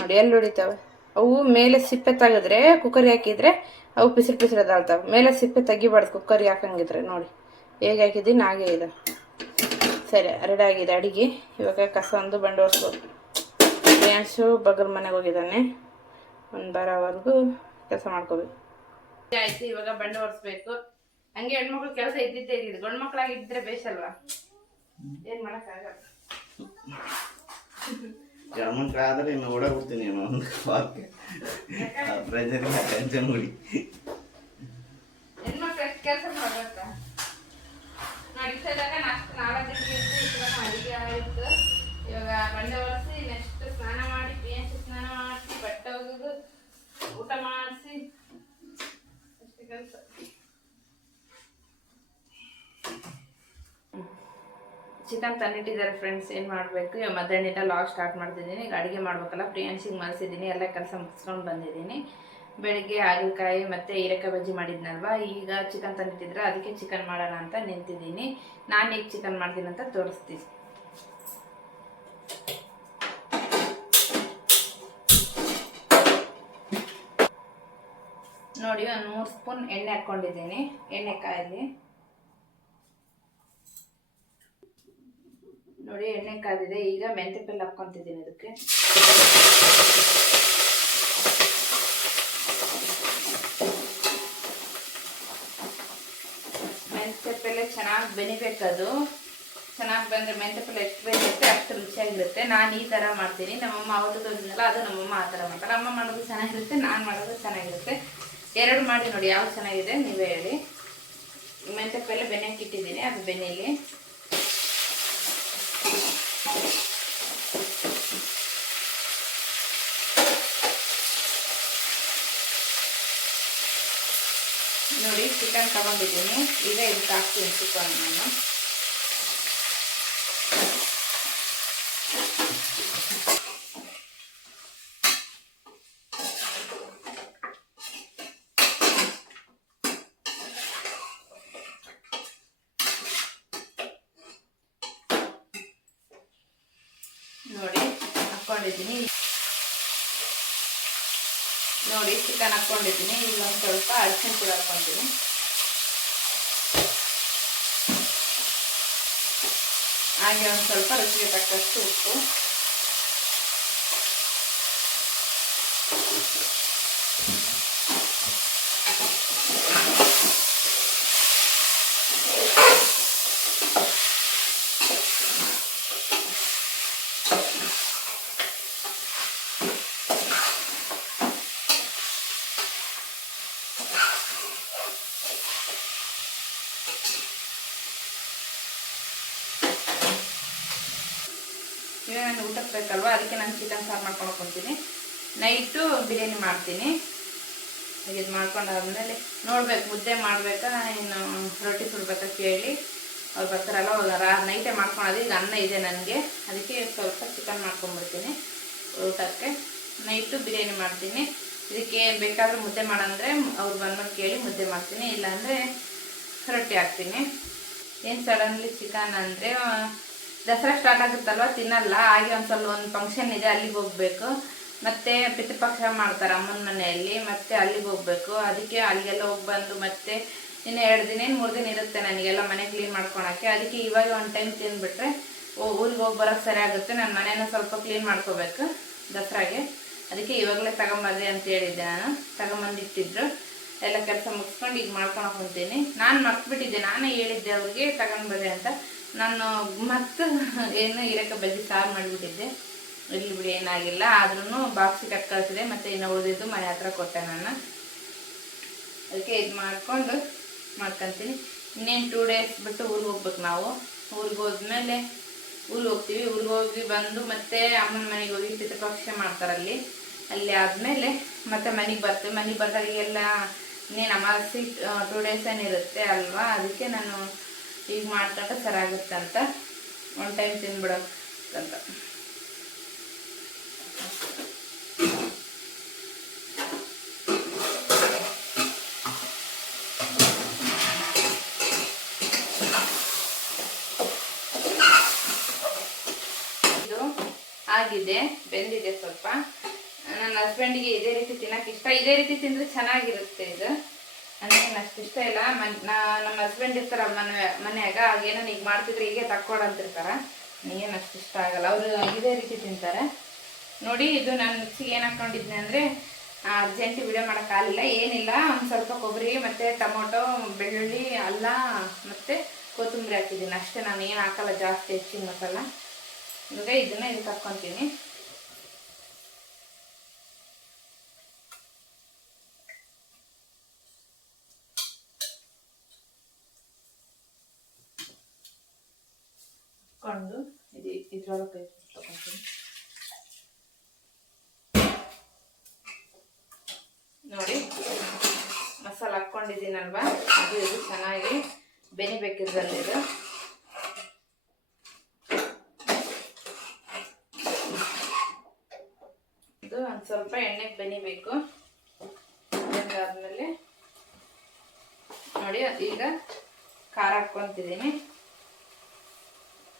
ನೋಡಿ ಎಲ್ಲಿ ಹೊಡಿತಾವೆ. ಅವು ಮೇಲೆ ಸಿಪ್ಪೆ ತೆಗೆದ್ರೆ ಕುಕ್ಕರ್ಗೆ ಹಾಕಿದ್ರೆ ಅವು ಪಿಸಿರು ಅದಾಳ್ತಾವೆ. ಮೇಲೆ ಸಿಪ್ಪೆ ತೆಗಿಬಾರ್ದು ಕುಕ್ಕರ್ಗೆ ಹಾಕಂಗಿದ್ರೆ. ನೋಡಿ ಹೇಗೆ ಹಾಕಿದ್ದೀನಿ ಹಾಗೇ ಇದೆ. ಸರಿ, ರೆಡಿ ಆಗಿದೆ ಅಡುಗೆ. ಇವಾಗ ಕಸ ಒಂದು ಬಂಡೆ ಒರೆಸ್ಬೇಕು. ಫ್ರೆಂಡ್ಸು ಬಗಲ್ ಮನೆಗೆ ಹೋಗಿದ್ದಾನೆ. ಒಂದು ಬರೋವರೆಗೂ ಕೆಲಸ ಮಾಡ್ಕೋಬೇಕು. ಆಯ್ತು, ಇವಾಗ ಬಂಡೆ ಒರೆಸ್ಬೇಕು. ಹಂಗೆ ಹೆಣ್ಮಕ್ಳು ಕೆಲಸ ಇದ್ದಿದ್ದೇ ಇದ್ದಿದ್ದು. ಗಂಡು ಮಕ್ಕಳಾಗಿದ್ದರೆ ಬೇಸಲ್ವಾ, ಏನು ಮಾಡೋಕ್ಕಾಗಲ್ಲ. ಗಂಡ್ಮಕ್ಳಾದ್ರೆ ಇನ್ನು ಓಡಾಡ್ಬಿಡ್ತೀನಿ ನಾನು ಒಂದು ವಾರಕ್ಕೆ. ಪ್ರೆಜರಿಗೆ ಟೆನ್ಷನ್ ಬಿಡಿ. ಹೆಣ್ಮಕ್ಳು ಎಷ್ಟು ಕೆಲಸ ಮಾಡ್ಬೇಕಾ ನಡೀತದಾಗ. ನಾಷ್ಟು 4 ಗಂಟೆಗೆ ಇದ್ದು ಇವಾಗ ಅಡುಗೆ ಆಯಿತು. ಇವಾಗ ಬಂಡೆ ಒರೆಸಿ ನೆಕ್ಸ್ಟ್ ಸ್ನಾನ ಮಾಡಿ ಪೇಂಚ್ ಸ್ನಾನ ಮಾಡಿಸಿ ಬಟ್ಟೆ ಒಗೆದು ಊಟ ಮಾಡಿಸಿ ಅಷ್ಟೇ ಕೆಲಸ. ಚಿಕನ್ ತಂದಿಟ್ಟಿದ್ದಾರೆ ಫ್ರೆಂಡ್ಸ್. ಏನು ಮಾಡಬೇಕು, ಇವಾಗ ಮಧ್ಯಾಹ್ನದಿಂದ ಲಾಗ್ ಸ್ಟಾರ್ಟ್ ಮಾಡ್ತಿದ್ದೀನಿ. ಈಗ ಅಡುಗೆ ಮಾಡ್ಬೇಕಲ್ಲ. ಪ್ರಿಯಾಂಶಿಗೆ ಮಲ್ಸಿದ್ದೀನಿ, ಎಲ್ಲ ಕೆಲಸ ಮುಗಿಸ್ಕೊಂಡು ಬಂದಿದ್ದೀನಿ. ಬೆಳಿಗ್ಗೆ ಹಾಗಲಕಾಯಿ ಮತ್ತು ಹೀರೆಕಾಯಿ ಬಜ್ಜಿ ಮಾಡಿದ್ನಲ್ವ. ಈಗ ಚಿಕನ್ ತಂದಿಟ್ಟಿದ್ರೆ ಅದಕ್ಕೆ ಚಿಕನ್ ಮಾಡೋಣ ಅಂತ ನಿಂತಿದ್ದೀನಿ. ನಾನು ಈಗ ಚಿಕನ್ ಮಾಡ್ತೀನಿ ಅಂತ ತೋರಿಸ್ತೀನಿ. ನೋಡಿ, ಒಂದು 3 ಸ್ಪೂನ್ ಎಣ್ಣೆ ಹಾಕ್ಕೊಂಡಿದ್ದೀನಿ. ಎಣ್ಣೆ ಕಾಯಲ್ಲಿ ನೋಡಿ ಎಣ್ಣೆ ಕಾದಿದೆ. ಈಗ ಮೆಂತ್ಯ ಪಲ್ಲೆ ಹಾಕ್ಕೊಂತಿದ್ದೀನಿ ಇದಕ್ಕೆ. ಮೆಂತ್ಯ ಪಲ್ಲೆ ಚೆನ್ನಾಗಿ ಬೆನಿಬೇಕದು. ಚೆನ್ನಾಗಿ ಬಂದರೆ ಮೆಂತ್ಯ ಪಲ್ಲೆ ಎಷ್ಟು ಬೇಯಿಸುತ್ತೆ ಅಷ್ಟು ರುಚಿಯಾಗಿರುತ್ತೆ. ನಾನು ಈ ಥರ ಮಾಡ್ತೀನಿ. ನಮ್ಮಮ್ಮ ಅವ್ರದ್ದು ತೋರಿಸಿದ್ನಲ್ಲ, ಅದು ನಮ್ಮಮ್ಮ ಆ ಥರ ಮಾಡ್ತಾರೆ. ಅಮ್ಮ ಮಾಡೋದು ಚೆನ್ನಾಗಿರುತ್ತೆ, ನಾನು ಮಾಡೋದು ಚೆನ್ನಾಗಿರುತ್ತೆ. 2 ಮಾಡಿ ನೋಡಿ ಯಾವ್ದು ಚೆನ್ನಾಗಿದೆ ನೀವೇ ಹೇಳಿ. ಮೆಂತ್ಯ ಪಲ್ಲೆ ಬೆನೆಯಕ್ಕೆ ಇಟ್ಟಿದ್ದೀನಿ, ಅದು ಬೆನೆಯಲ್ಲಿ. ನೋಡಿ ಚಿಕನ್ ತಗೊಂಡಿದ್ದೀನಿ. ಈಗ ಇದಕ್ಕೆ ಹಾಕ್ತೀನಿ ಚಿಕನ್ ನಾನು. ನೋಡಿ ಹಾಕ್ಕೊಂಡಿದ್ದೀನಿ. ನೋಡಿ ಚಿಕನ್ ಹಾಕ್ಕೊಂಡಿದ್ದೀನಿ. ಈಗ ಒಂದು ಸ್ವಲ್ಪ ಅರಿಶಿನ ಪುಡಿ ಹಾಕ್ಕೊತೀನಿ. ಹಾಗೆ ಒಂದು ಸ್ವಲ್ಪ ರುಚಿಗೆ ತಕ್ಕಷ್ಟು ಉಪ್ಪು. ಇವಾಗ ನಾನು ಊಟಕ್ಕೆ ಬೇಕಲ್ವ, ಅದಕ್ಕೆ ನಾನು ಚಿಕನ್ ಸಾರು ಮಾಡ್ಕೊಂಡು ಹೋಗ್ತೀನಿ. ನೈಟು ಬಿರಿಯಾನಿ ಮಾಡ್ತೀನಿ. ಇದು ಮಾಡ್ಕೊಂಡಾದ್ಮೇಲೆ ನೋಡ್ಬೇಕು ಮುದ್ದೆ ಮಾಡಬೇಕಾ ಇನ್ನು ರೊಟ್ಟಿ ಸುಡಬೇಕಾ ಕೇಳಿ ಅವ್ರು ಬರ್ತಾರಲ್ಲ. ನೈಟೇ ಮಾಡ್ಕೊಳೋದು. ಈಗ ಅನ್ನ ಇದೆ ನನಗೆ, ಅದಕ್ಕೆ ಸ್ವಲ್ಪ ಚಿಕನ್ ಮಾಡ್ಕೊಂಡ್ಬಿಡ್ತೀನಿ ಊಟಕ್ಕೆ. ನೈಟು ಬಿರಿಯಾನಿ ಮಾಡ್ತೀನಿ. ಇದಕ್ಕೆ ಬೇಕಾದರೆ ಮುದ್ದೆ ಮಾಡಂದರೆ ಅವ್ರು ಬಂದ್ಮೇಲೆ ಕೇಳಿ ಮುದ್ದೆ ಮಾಡ್ತೀನಿ, ಇಲ್ಲಾಂದರೆ ರೊಟ್ಟಿ ಹಾಕ್ತೀನಿ. ಏನು ಸಡನ್ಲಿ ಚಿಕನ್ ಅಂದರೆ ದಸರಾ ಸ್ಟಾರ್ಟ್ ಆಗುತ್ತಲ್ವ, ತಿನ್ನಲ್ಲ. ಹಾಗೆ ಒಂದು ಫಂಕ್ಷನ್ ಇದೆ, ಅಲ್ಲಿಗೆ ಹೋಗಬೇಕು. ಮತ್ತೆ ಪಿತೃಪಕ್ಷ ಮಾಡ್ತಾರೆ ಅಮ್ಮನ ಮನೆಯಲ್ಲಿ, ಮತ್ತೆ ಅಲ್ಲಿಗೆ ಹೋಗ್ಬೇಕು. ಅದಕ್ಕೆ ಅಲ್ಲಿಗೆಲ್ಲ ಹೋಗಿ ಬಂದು ಮತ್ತೆ ಇನ್ನು 2 ದಿನ 3 ದಿನ ಇರುತ್ತೆ ನನಗೆಲ್ಲ ಮನೆ ಕ್ಲೀನ್ ಮಾಡ್ಕೊಳಕ್ಕೆ. ಅದಕ್ಕೆ ಇವಾಗ ಒಂದು ಟೈಮ್ ತಿಂದ್ಬಿಟ್ರೆ ಊರಿಗೆ ಹೋಗಿ ಬರೋಕ್ಕೆ ಸರಿ ಆಗುತ್ತೆ. ನನ್ನ ಮನೇನ ಸ್ವಲ್ಪ ಕ್ಲೀನ್ ಮಾಡ್ಕೋಬೇಕು ದಸರಾಗೆ. ಅದಕ್ಕೆ ಇವಾಗಲೇ ತಗೊಂಬರ್ರಿ ಅಂತ ಹೇಳಿದ್ದೆ. ನಾನು ತಗೊಂಬಂದಿಟ್ಟಿದ್ರು, ಎಲ್ಲ ಕೆಲಸ ಮುಗಿಸ್ಕೊಂಡು ಈಗ ಮಾಡ್ಕೊಳಕ್ಕೆ ಹೋಗ್ತೀನಿ. ನಾನು ಮರ್ತ್ಬಿಟ್ಟಿದ್ದೆ, ನಾನೇ ಹೇಳಿದ್ದೆ ಅವ್ರಿಗೆ ತಗೊಂಡ್ಬರ್ರಿ ಅಂತ. ನಾನು ಮತ್ತು ಏನು ಹೀರೆಕಾಯಿ ಬಜ್ಜಿ ಸಾರು ಮಾಡಿಬಿಟ್ಟಿದ್ದೆ. ಇಲ್ಲಿ ಬಿಡಿ ಏನಾಗಿಲ್ಲ, ಆದ್ರೂ ಬಾಕ್ಸಿಗೆ ಕಟ್ ಕಳಿಸಿದೆ. ಮತ್ತು ಇನ್ನು ಉಳಿದಿದ್ದು ಮನೆ ಹತ್ರ ಕೊಟ್ಟೆ ನಾನು. ಅದಕ್ಕೆ ಇದು ಮಾಡ್ಕೊತೀನಿ. ಇನ್ನೇನು 2 ಡೇಸ್ ಬಿಟ್ಟು ಊರಿಗೆ ಹೋಗ್ಬೇಕು ನಾವು. ಊರಿಗೆ ಹೋದ್ಮೇಲೆ ಊರಿಗೆ ಹೋಗ್ತೀವಿ. ಊರಿಗೆ ಹೋಗಿ ಬಂದು ಮತ್ತೆ ಅಮ್ಮನ ಮನೆಗೆ ಹೋಗಿ ಪಿತೃಪಕ್ಷ ಮಾಡ್ತಾರಲ್ಲಿ. ಅಲ್ಲಿ ಆದಮೇಲೆ ಮತ್ತೆ ಮನೆಗೆ ಬರ್ತೀವಿ. ಮನೆಗೆ ಬಂದಾಗೆಲ್ಲ ಇನ್ನೇನು ಅಮಾವಾಸ್ಯೆ 2 ಡೇಸ್ ಏನಿರುತ್ತೆ ಅಲ್ವಾ. ಅದಕ್ಕೆ ನಾನು ಈಗ ಮಾಡ್ಕೊಂಡ್ರೆ ಸರಿಯಾಗುತ್ತೆ ಅಂತ ಒಂದು ಟೈಮ್ ತಿಂದ್ಬಿಡೋಕ್ಕಂತ. ಆಗಿದೆ, ಬೆಂದಿದೆ ಸ್ವಲ್ಪ. ನನ್ನ ಹಸ್ಬೆಂಡಿಗೆ ಇದೇ ರೀತಿ ತಿನ್ನಕ್ಕೆ ಇಷ್ಟ. ಇದೇ ರೀತಿ ತಿಂದರೆ ಚೆನ್ನಾಗಿರುತ್ತೆ ಇದು. ನನಗೇನು ಅಷ್ಟು ಇಷ್ಟ ಇಲ್ಲ. ನಮ್ಮ ಹಸ್ಬೆಂಡ್ ಇರ್ತಾರ ಮನ್ಯಾಗ, ಆಗೇನೋ ಈಗ ಮಾಡ್ತಿದ್ರೆ ಹೀಗೆ ತಕ್ಕೊಡಂತಿರ್ತಾರೆ. ನನಗೇನು ಅಷ್ಟು ಇಷ್ಟ ಆಗಲ್ಲ. ಅವರು ಇದೇ ರೀತಿ ತಿಂತಾರೆ. ನೋಡಿ, ಇದು ನಾನು ಮಿಕ್ಸಿಗೆ ಏನು ಹಾಕ್ಕೊಂಡಿದ್ದೆ ಅಂದರೆ ಅರ್ಜೆಂಟ್ ವಿಡಿಯೋ ಮಾಡೋಕ್ಕಾಗಲಿಲ್ಲ. ಏನಿಲ್ಲ, ಒಂದು ಸ್ವಲ್ಪ ಕೊಬ್ಬರಿ ಮತ್ತು ಟೊಮೊಟೊ, ಬೆಳ್ಳುಳ್ಳಿ, ಅಲ್ಲ ಮತ್ತು ಕೊತ್ತಂಬರಿ ಹಾಕಿದ್ದೀನಿ ಅಷ್ಟೇ. ನಾನು ಏನು ಹಾಕಲ್ಲ ಜಾಸ್ತಿ ಹೆಚ್ಚಿನ ಮಸಾಲ. ಇವಾಗ ಇದನ್ನು ಇದಕ್ಕೆ ಹಾಕ್ಕೊತೀನಿ. ಹಾಕ್ಕೊಂಡು ಇದ್ರೊಳಗೆ ತಗೊತೀನಿ. ನೋಡಿ, ಮಸಾಲ ಹಾಕ್ಕೊಂಡಿದ್ದೀನಲ್ವಾ, ಇದು ಚೆನ್ನಾಗಿ ಬೆನಿಬೇಕಿದ್ರಲ್ಲಿ ಇದು. ಒಂದು ಸ್ವಲ್ಪ ಎಣ್ಣೆಗೆ ಬೆನಿಬೇಕು. ಬೆಂದಾದ್ಮೇಲೆ ನೋಡಿ, ಈಗ ಖಾರ ಹಾಕ್ಕೊತಿದ್ದೀನಿ.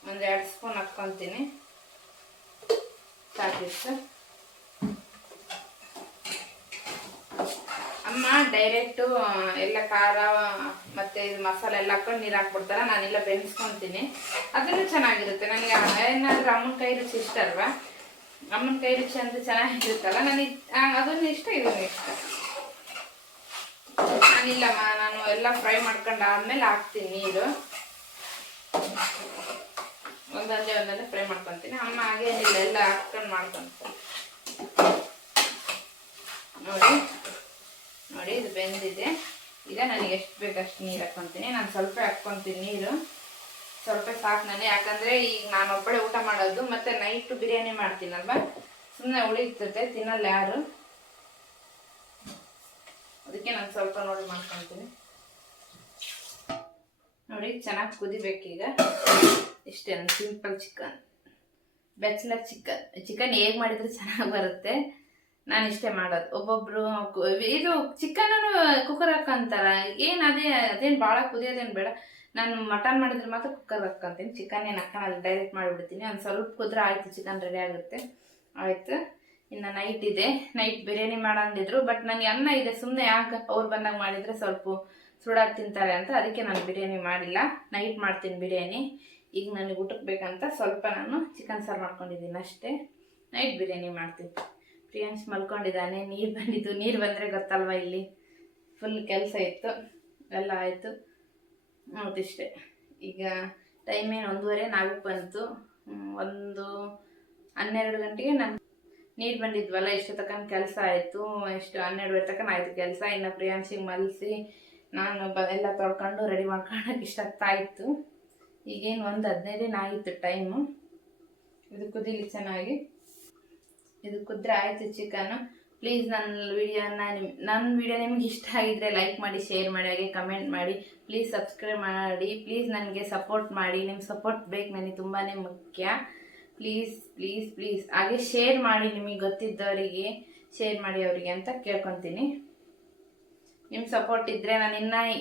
ಒಂದು 2 ಸ್ಪೂನ್ ಹಾಕ್ಕೊತೀನಿ ಸಾಕಿತ್ತು. ಅಮ್ಮ ಡೈರೆಕ್ಟು ಎಲ್ಲ ಖಾರ ಮತ್ತು ಇದು ಮಸಾಲೆ ಎಲ್ಲ ಹಾಕ್ಕೊಂಡು ನೀರು ಹಾಕ್ಬಿಡ್ತಾರೆ. ನಾನೆಲ್ಲ ಬೆನ್ಸ್ಕೊತೀನಿ. ಅದನ್ನು ಚೆನ್ನಾಗಿರುತ್ತೆ. ನನಗೆ ಏನಾದರೂ ಅಮ್ಮನ ಕೈ ರುಚಿ ಇಷ್ಟ ಅಲ್ವಾ. ಅಮ್ಮನ ಕೈ ರುಚಿ ಅಂತ ಚೆನ್ನಾಗಿರುತ್ತಲ್ಲ, ನನಗೆ ಅದನ್ನು ಇಷ್ಟ, ಇದನ್ನು ಇಷ್ಟ. ನಾನಿಲ್ಲಮ್ಮ, ನಾನು ಎಲ್ಲ ಫ್ರೈ ಮಾಡ್ಕೊಂಡು ಆದಮೇಲೆ ಹಾಕ್ತೀನಿ ನೀರು. ಒಂದೊಂದೇ ಫ್ರೈ ಮಾಡ್ಕೊತೀನಿ. ಅಮ್ಮ ಹಾಗೇನಿಲ್ಲ, ಎಲ್ಲ ಹಾಕ್ಕೊಂಡು ಮಾಡ್ಕೊತಾರೆ. ನೋಡಿ ಇದು ಬೆಂದಿದೆ. ಈಗ ನನಗೆ ಎಷ್ಟು ಬೇಕು ಅಷ್ಟು ನೀರು ಹಾಕ್ಕೊತೀನಿ. ನಾನು ಸ್ವಲ್ಪ ಹಾಕ್ಕೊತೀನಿ ನೀರು, ಸ್ವಲ್ಪ ಸಾಕು ನನಗೆ. ಯಾಕಂದರೆ ಈಗ ನಾನು ಒಬ್ಬಳೆ ಊಟ ಮಾಡೋದು, ಮತ್ತು ನೈಟು ಬಿರಿಯಾನಿ ಮಾಡ್ತೀನಲ್ವ, ಸುಮ್ಮನೆ ಉಳಿತದೆ, ತಿನ್ನಲ್ಲ ಯಾರು. ಅದಕ್ಕೆ ನಾನು ಸ್ವಲ್ಪ ನೋಡಿ ಮಾಡ್ಕೊತೀನಿ. ನೋಡಿ, ಚೆನ್ನಾಗಿ ಕುದಿಬೇಕೀಗ. ಇಷ್ಟೇ, ಸಿಂಪಲ್ ಚಿಕನ್, ಬ್ಯಾಚುಲರ್ ಚಿಕನ್ ಹೇಗೆ ಮಾಡಿದ್ರೆ ಚೆನ್ನಾಗಿ ಬರುತ್ತೆ. ನಾನು ಇಷ್ಟೇ ಮಾಡೋದು. ಒಬ್ಬೊಬ್ರು ಇದು ಚಿಕನನ್ನು ಕುಕ್ಕರ್ ಹಾಕಂತಾರ. ಏನು ಅದೇನು ಭಾಳ ಕುದಿಯೋದೇನು ಬೇಡ. ನಾನು ಮಟನ್ ಮಾಡಿದ್ರೆ ಮಾತ್ರ ಕುಕ್ಕರ್ ಹಾಕ್ಕೊಂತೀನಿ. ಚಿಕನ್ ಏನು ಹಾಕೋಣ, ಡೈರೆಕ್ಟ್ ಮಾಡಿಬಿಡ್ತೀನಿ. ಒಂದು ಸ್ವಲ್ಪ ಕುದ್ರೆ ಆಯಿತು, ಚಿಕನ್ ರೆಡಿ ಆಗುತ್ತೆ. ಆಯಿತು. ಇನ್ನು ನೈಟ್ ಇದೆ, ನೈಟ್ ಬಿರಿಯಾನಿ ಮಾಡಂದಿದ್ರು. ಬಟ್ ನನಗೆ ಅನ್ನ ಇದೆ, ಸುಮ್ಮನೆ ಯಾಕೆ ಅವ್ರು ಬಂದಾಗ ಮಾಡಿದರೆ ಸ್ವಲ್ಪ ಸುಡಾಗಿ ತಿಂತಾರೆ ಅಂತ. ಅದಕ್ಕೆ ನಾನು ಬಿರಿಯಾನಿ ಮಾಡಿಲ್ಲ. ನೈಟ್ ಮಾಡ್ತೀನಿ ಬಿರಿಯಾನಿ. ಈಗ ನನಗೆ ಊಟಕ್ಕೆ ಬೇಕಂತ ಸ್ವಲ್ಪ ನಾನು ಚಿಕನ್ ಸಾರು ಮಾಡ್ಕೊಂಡಿದ್ದೀನಿ ಅಷ್ಟೇ. ನೈಟ್ ಬಿರಿಯಾನಿ ಮಾಡ್ತೀನಿ. ಪ್ರಿಯಾಂಶ್ ಮಲ್ಕೊಂಡಿದ್ದಾನೆ. ನೀರು ಬಂದಿದ್ದು, ನೀರು ಬಂದರೆ ಗೊತ್ತಲ್ವ, ಇಲ್ಲಿ ಫುಲ್ ಕೆಲಸ ಇತ್ತು, ಎಲ್ಲ ಆಯಿತು. ಇಷ್ಟೇ. ಈಗ ಟೈಮ್ ಏನು 1:30 ನಾಲ್ಕು ಬಂತು. 12 ಗಂಟೆಗೆ ನಾನು ನೀರು ಬಂದಿದ್ವಲ್ಲ, ಇಷ್ಟು ತಕ್ಕ ಕೆಲಸ ಆಯಿತು. ಎಷ್ಟು 12 ತಕ್ಕ ಆಯಿತು ಕೆಲಸ. ಇನ್ನು ಪ್ರಿಯಾಂಶಿಗೆ ಮಲಸಿ ನಾನು ಎಲ್ಲ ತೊಳ್ಕೊಂಡು ರೆಡಿ ಮಾಡ್ಕೊಳ್ಳೋಕೆ ಇಷ್ಟಾಗ್ತಾಯಿತ್ತು. ಈಗೇನು 1:15 ಆಯಿತು ಟೈಮು. ಇದು ಕುದೀಲಿ ಚೆನ್ನಾಗಿ. ಇದು ಕುದ್ರೆ ಆಯಿತು ಚಿಕನ್ನು. ಪ್ಲೀಸ್ ನನ್ನ ವಿಡಿಯೋ ನಿಮ್ಗೆ ಇಷ್ಟ ಆಗಿದ್ರೆ ಲೈಕ್ ಮಾಡಿ, ಶೇರ್ ಮಾಡಿ, ಹಾಗೆ ಕಮೆಂಟ್ ಮಾಡಿ. ಪ್ಲೀಸ್ ಸಬ್ಸ್ಕ್ರೈಬ್ ಮಾಡಿ. ಪ್ಲೀಸ್ ನನಗೆ ಸಪೋರ್ಟ್ ಮಾಡಿ. ನಿಮ್ಮ ಸಪೋರ್ಟ್ ಬೇಕು ನನಗೆ, ತುಂಬಾ ಮುಖ್ಯ. Please please please. ಹಾಗೆ ಶೇರ್ ಮಾಡಿ, ನಿಮಗೆ ಗೊತ್ತಿದ್ದವರಿಗೆ ಶೇರ್ ಮಾಡಿ ಅವರಿಗೆ ಅಂತ ಕೇಳ್ಕೊತೀನಿ. ನಿಮ್ಮ ಸಪೋರ್ಟ್ ಇದ್ದರೆ ನಾನು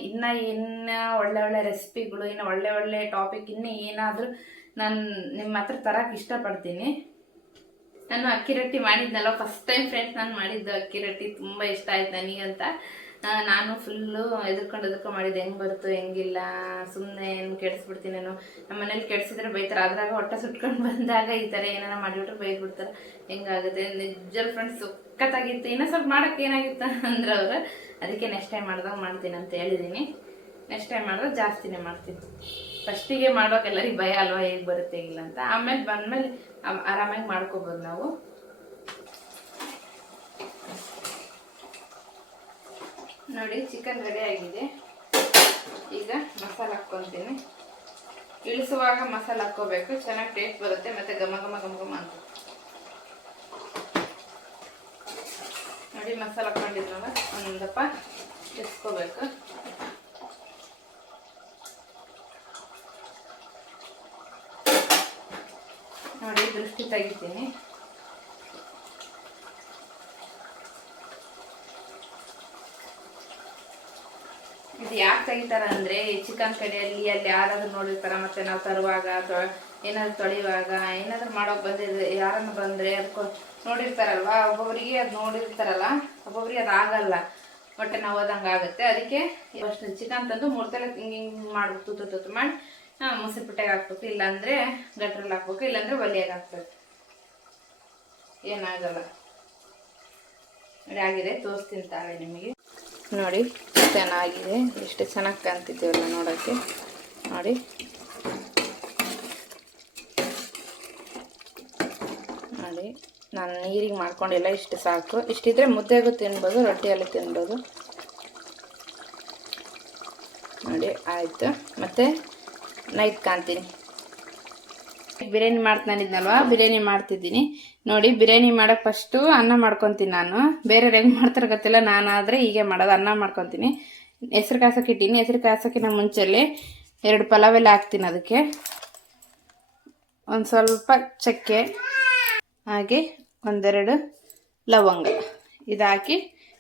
ಇನ್ನು ಒಳ್ಳೆ ರೆಸಿಪಿಗಳು, ಇನ್ನು ಒಳ್ಳೆ ಟಾಪಿಕ್, ಇನ್ನೂ ಏನಾದರೂ ನಾನು ನಿಮ್ಮ ಹತ್ರ ತರಕ್ಕೆ ಇಷ್ಟಪಡ್ತೀನಿ. ನಾನು ಅಕ್ಕಿ ರೊಟ್ಟಿ ಮಾಡಿದ್ನಲ್ಲ ಫಸ್ಟ್ ಟೈಮ್ ಫ್ರೆಂಡ್ಸ್ ನಾನು ಮಾಡಿದ್ದು ಅಕ್ಕಿ ರೊಟ್ಟಿ ತುಂಬ ಇಷ್ಟ ಆಯ್ತು ನನಗಂತ. ನಾನು ಫುಲ್ಲು ಎದ್ಕೊಂಡು ಮಾಡಿದ್ದೆ, ಹೆಂಗೆ ಬರುತ್ತೋ ಹೆಂಗಿಲ್ಲ, ಸುಮ್ಮನೆ ಏನು ಕೆಡಿಸ್ಬಿಡ್ತೀನೇನು, ನಮ್ಮ ಮನೇಲಿ ಕೆಡಿಸಿದ್ರೆ ಬೈತಾರೆ, ಅದ್ರಾಗ ಹೊಟ್ಟೆ ಸುಟ್ಕೊಂಡು ಬಂದಾಗ ಈ ಥರ ಏನಾರ ಮಾಡಿಬಿಟ್ರೆ ಬೈದ್ಬಿಡ್ತಾರೆ, ಹೆಂಗಾಗುತ್ತೆ. ನಿಜ ಫ್ರೆಂಡ್ಸ್ ಸಖತ್ತಾಗಿತ್ತು. ಇನ್ನೂ ಸ್ವಲ್ಪ ಮಾಡೋಕ್ಕೆ ಏನಾಗಿತ್ತು ಅಂದ್ರೆ ಅವರು, ಅದಕ್ಕೆ ನೆಕ್ಸ್ಟ್ ಟೈಮ್ ಮಾಡಿದಾಗ ಮಾಡ್ತೀನಿ ಅಂತ ಹೇಳಿದ್ದೀನಿ. ನೆಕ್ಸ್ಟ್ ಟೈಮ್ ಮಾಡಿದ್ರೆ ಜಾಸ್ತಿನೇ ಮಾಡ್ತೀನಿ. ಫಸ್ಟಿಗೆ ಮಾಡೋಕೆ ಎಲ್ಲರಿಗೆ ಭಯ ಅಲ್ವಾ, ಹೇಗೆ ಬರುತ್ತೆ ಇಲ್ಲ ಅಂತ. ಆಮೇಲೆ ಬಂದಮೇಲೆ ಆರಾಮಾಗಿ ಮಾಡ್ಕೋಬೋದು ನಾವು. ನೋಡಿ ಚಿಕನ್ ರೆಡಿ ಆಗಿದೆ. ಈಗ ಮಸಾಲೆ ಹಾಕ್ಕೊತೀನಿ. ಇಳಿಸುವಾಗ ಮಸಾಲೆ ಹಾಕ್ಕೋಬೇಕು, ಚೆನ್ನಾಗಿ ಟೇಸ್ಟ್ ಬರುತ್ತೆ, ಮತ್ತು ಘಮ ಘಮ ಘಮ ಘಮ ಅಂತ. ನೋಡಿ ಮಸಾಲೆ ಹಾಕ್ಕೊಂಡಿದ್ರಲ್ಲ ಒಂದಪ್ಪ ಇಳಿಸ್ಕೋಬೇಕು. ನೋಡಿ ದೃಷ್ಟಿ ತೆಗಿತೀನಿ. ಇದು ಯಾಕೆ ತೆಗಿತಾರೆ ಅಂದರೆ, ಚಿಕನ್ ಕಡೆಯಲ್ಲಿ ಅಲ್ಲಿ ಯಾರಾದ್ರೂ ನೋಡಿರ್ತಾರ, ಮತ್ತು ನಾವು ತರುವಾಗ ಅಥವಾ ಏನಾದ್ರು ತೊಳೆಯುವಾಗ ಏನಾದ್ರು ಮಾಡೋಕೆ ಬಂದಿದ್ರೆ, ಯಾರನ್ನು ಬಂದರೆ ಅದಕ್ಕೆ ನೋಡಿರ್ತಾರಲ್ವ, ಒಬ್ಬೊಬ್ಬರಿಗೆ ಅದು ನೋಡಿರ್ತಾರಲ್ಲ, ಒಬ್ಬೊಬ್ಬರಿಗೆ ಅದು ಆಗಲ್ಲ, ಹೊಟ್ಟೆ ನಾವು ಹೋದಂಗೆ ಆಗುತ್ತೆ. ಅದಕ್ಕೆ ಅಷ್ಟು ಚಿಕನ್ ತಂದು 3 ತಲೆ ಹಿಂಗೆ ಹಿಂಗೆ ಮಾಡ್ಬೇಕು, ತುತ್ತು ಮಾಡಿ ಮೊಸರು ಪುಟ್ಟೆಗೆ ಹಾಕ್ಬೇಕು, ಇಲ್ಲಾಂದರೆ ಗಟ್ರಲ್ಲಿ ಹಾಕ್ಬೇಕು, ಇಲ್ಲಾಂದರೆ ಒಲೆಯಾಗ ಹಾಕ್ಬೇಕು, ಏನಾಗಲ್ಲ. ನೋಡಿ ಆಗಿದೆ, ತೋರಿಸ್ತೀನಿ ತಾಳೆ ನಿಮಗೆ. ನೋಡಿ ಚೆನ್ನಾಗಿದೆ, ಎಷ್ಟು ಚೆನ್ನಾಗಿ ಕಾಣ್ತಿದ್ದೀವಲ್ಲ ನೋಡೋಕ್ಕೆ. ನೋಡಿ ನೋಡಿ ನಾನು ನೀರಿಗೆ ಮಾಡ್ಕೊಂಡಿಲ್ಲ, ಇಷ್ಟು ಸಾಕು. ಇಷ್ಟಿದ್ರೆ ಮುದ್ದೆಗೂ ತಿನ್ಬೋದು, ರೊಟ್ಟಿಯಲ್ಲಿ ತಿನ್ಬೋದು. ನೋಡಿ ಆಯಿತು. ಮತ್ತು ನೈಟ್ ಕಾಣ್ತೀನಿ. ಬಿರಿಯಾನಿ ಮಾಡ್ತಾನಿದ್ನಲ್ವ, ಬಿರಿಯಾನಿ ಮಾಡ್ತಿದ್ದೀನಿ. ನೋಡಿ ಬಿರಿಯಾನಿ ಮಾಡೋಕ್ಕೆ ಫಸ್ಟು ಅನ್ನ ಮಾಡ್ಕೊತೀನಿ ನಾನು. ಬೇರೆಯವ್ರು ಹೆಂಗೆ ಮಾಡ್ತಾರೆ ಗೊತ್ತಿಲ್ಲ, ನಾನಾದರೆ ಹೀಗೆ ಮಾಡೋದು. ಅನ್ನ ಮಾಡ್ಕೊತೀನಿ, ಹೆಸ್ರು ಕಾಸಕ್ಕೆ ಇಟ್ಟೀನಿ. ಹೆಸ್ರು ಕಾಸೋಕ್ಕಿಂತ ಮುಂಚೆಲ್ಲಿ 2 ಪಲಾವ್ ಎಲೆ ಹಾಕ್ತೀನಿ. ಅದಕ್ಕೆ ಒಂದು ಸ್ವಲ್ಪ ಚಕ್ಕೆ, ಹಾಗೆ 1-2 ಲವಂಗ ಇದು ಹಾಕಿ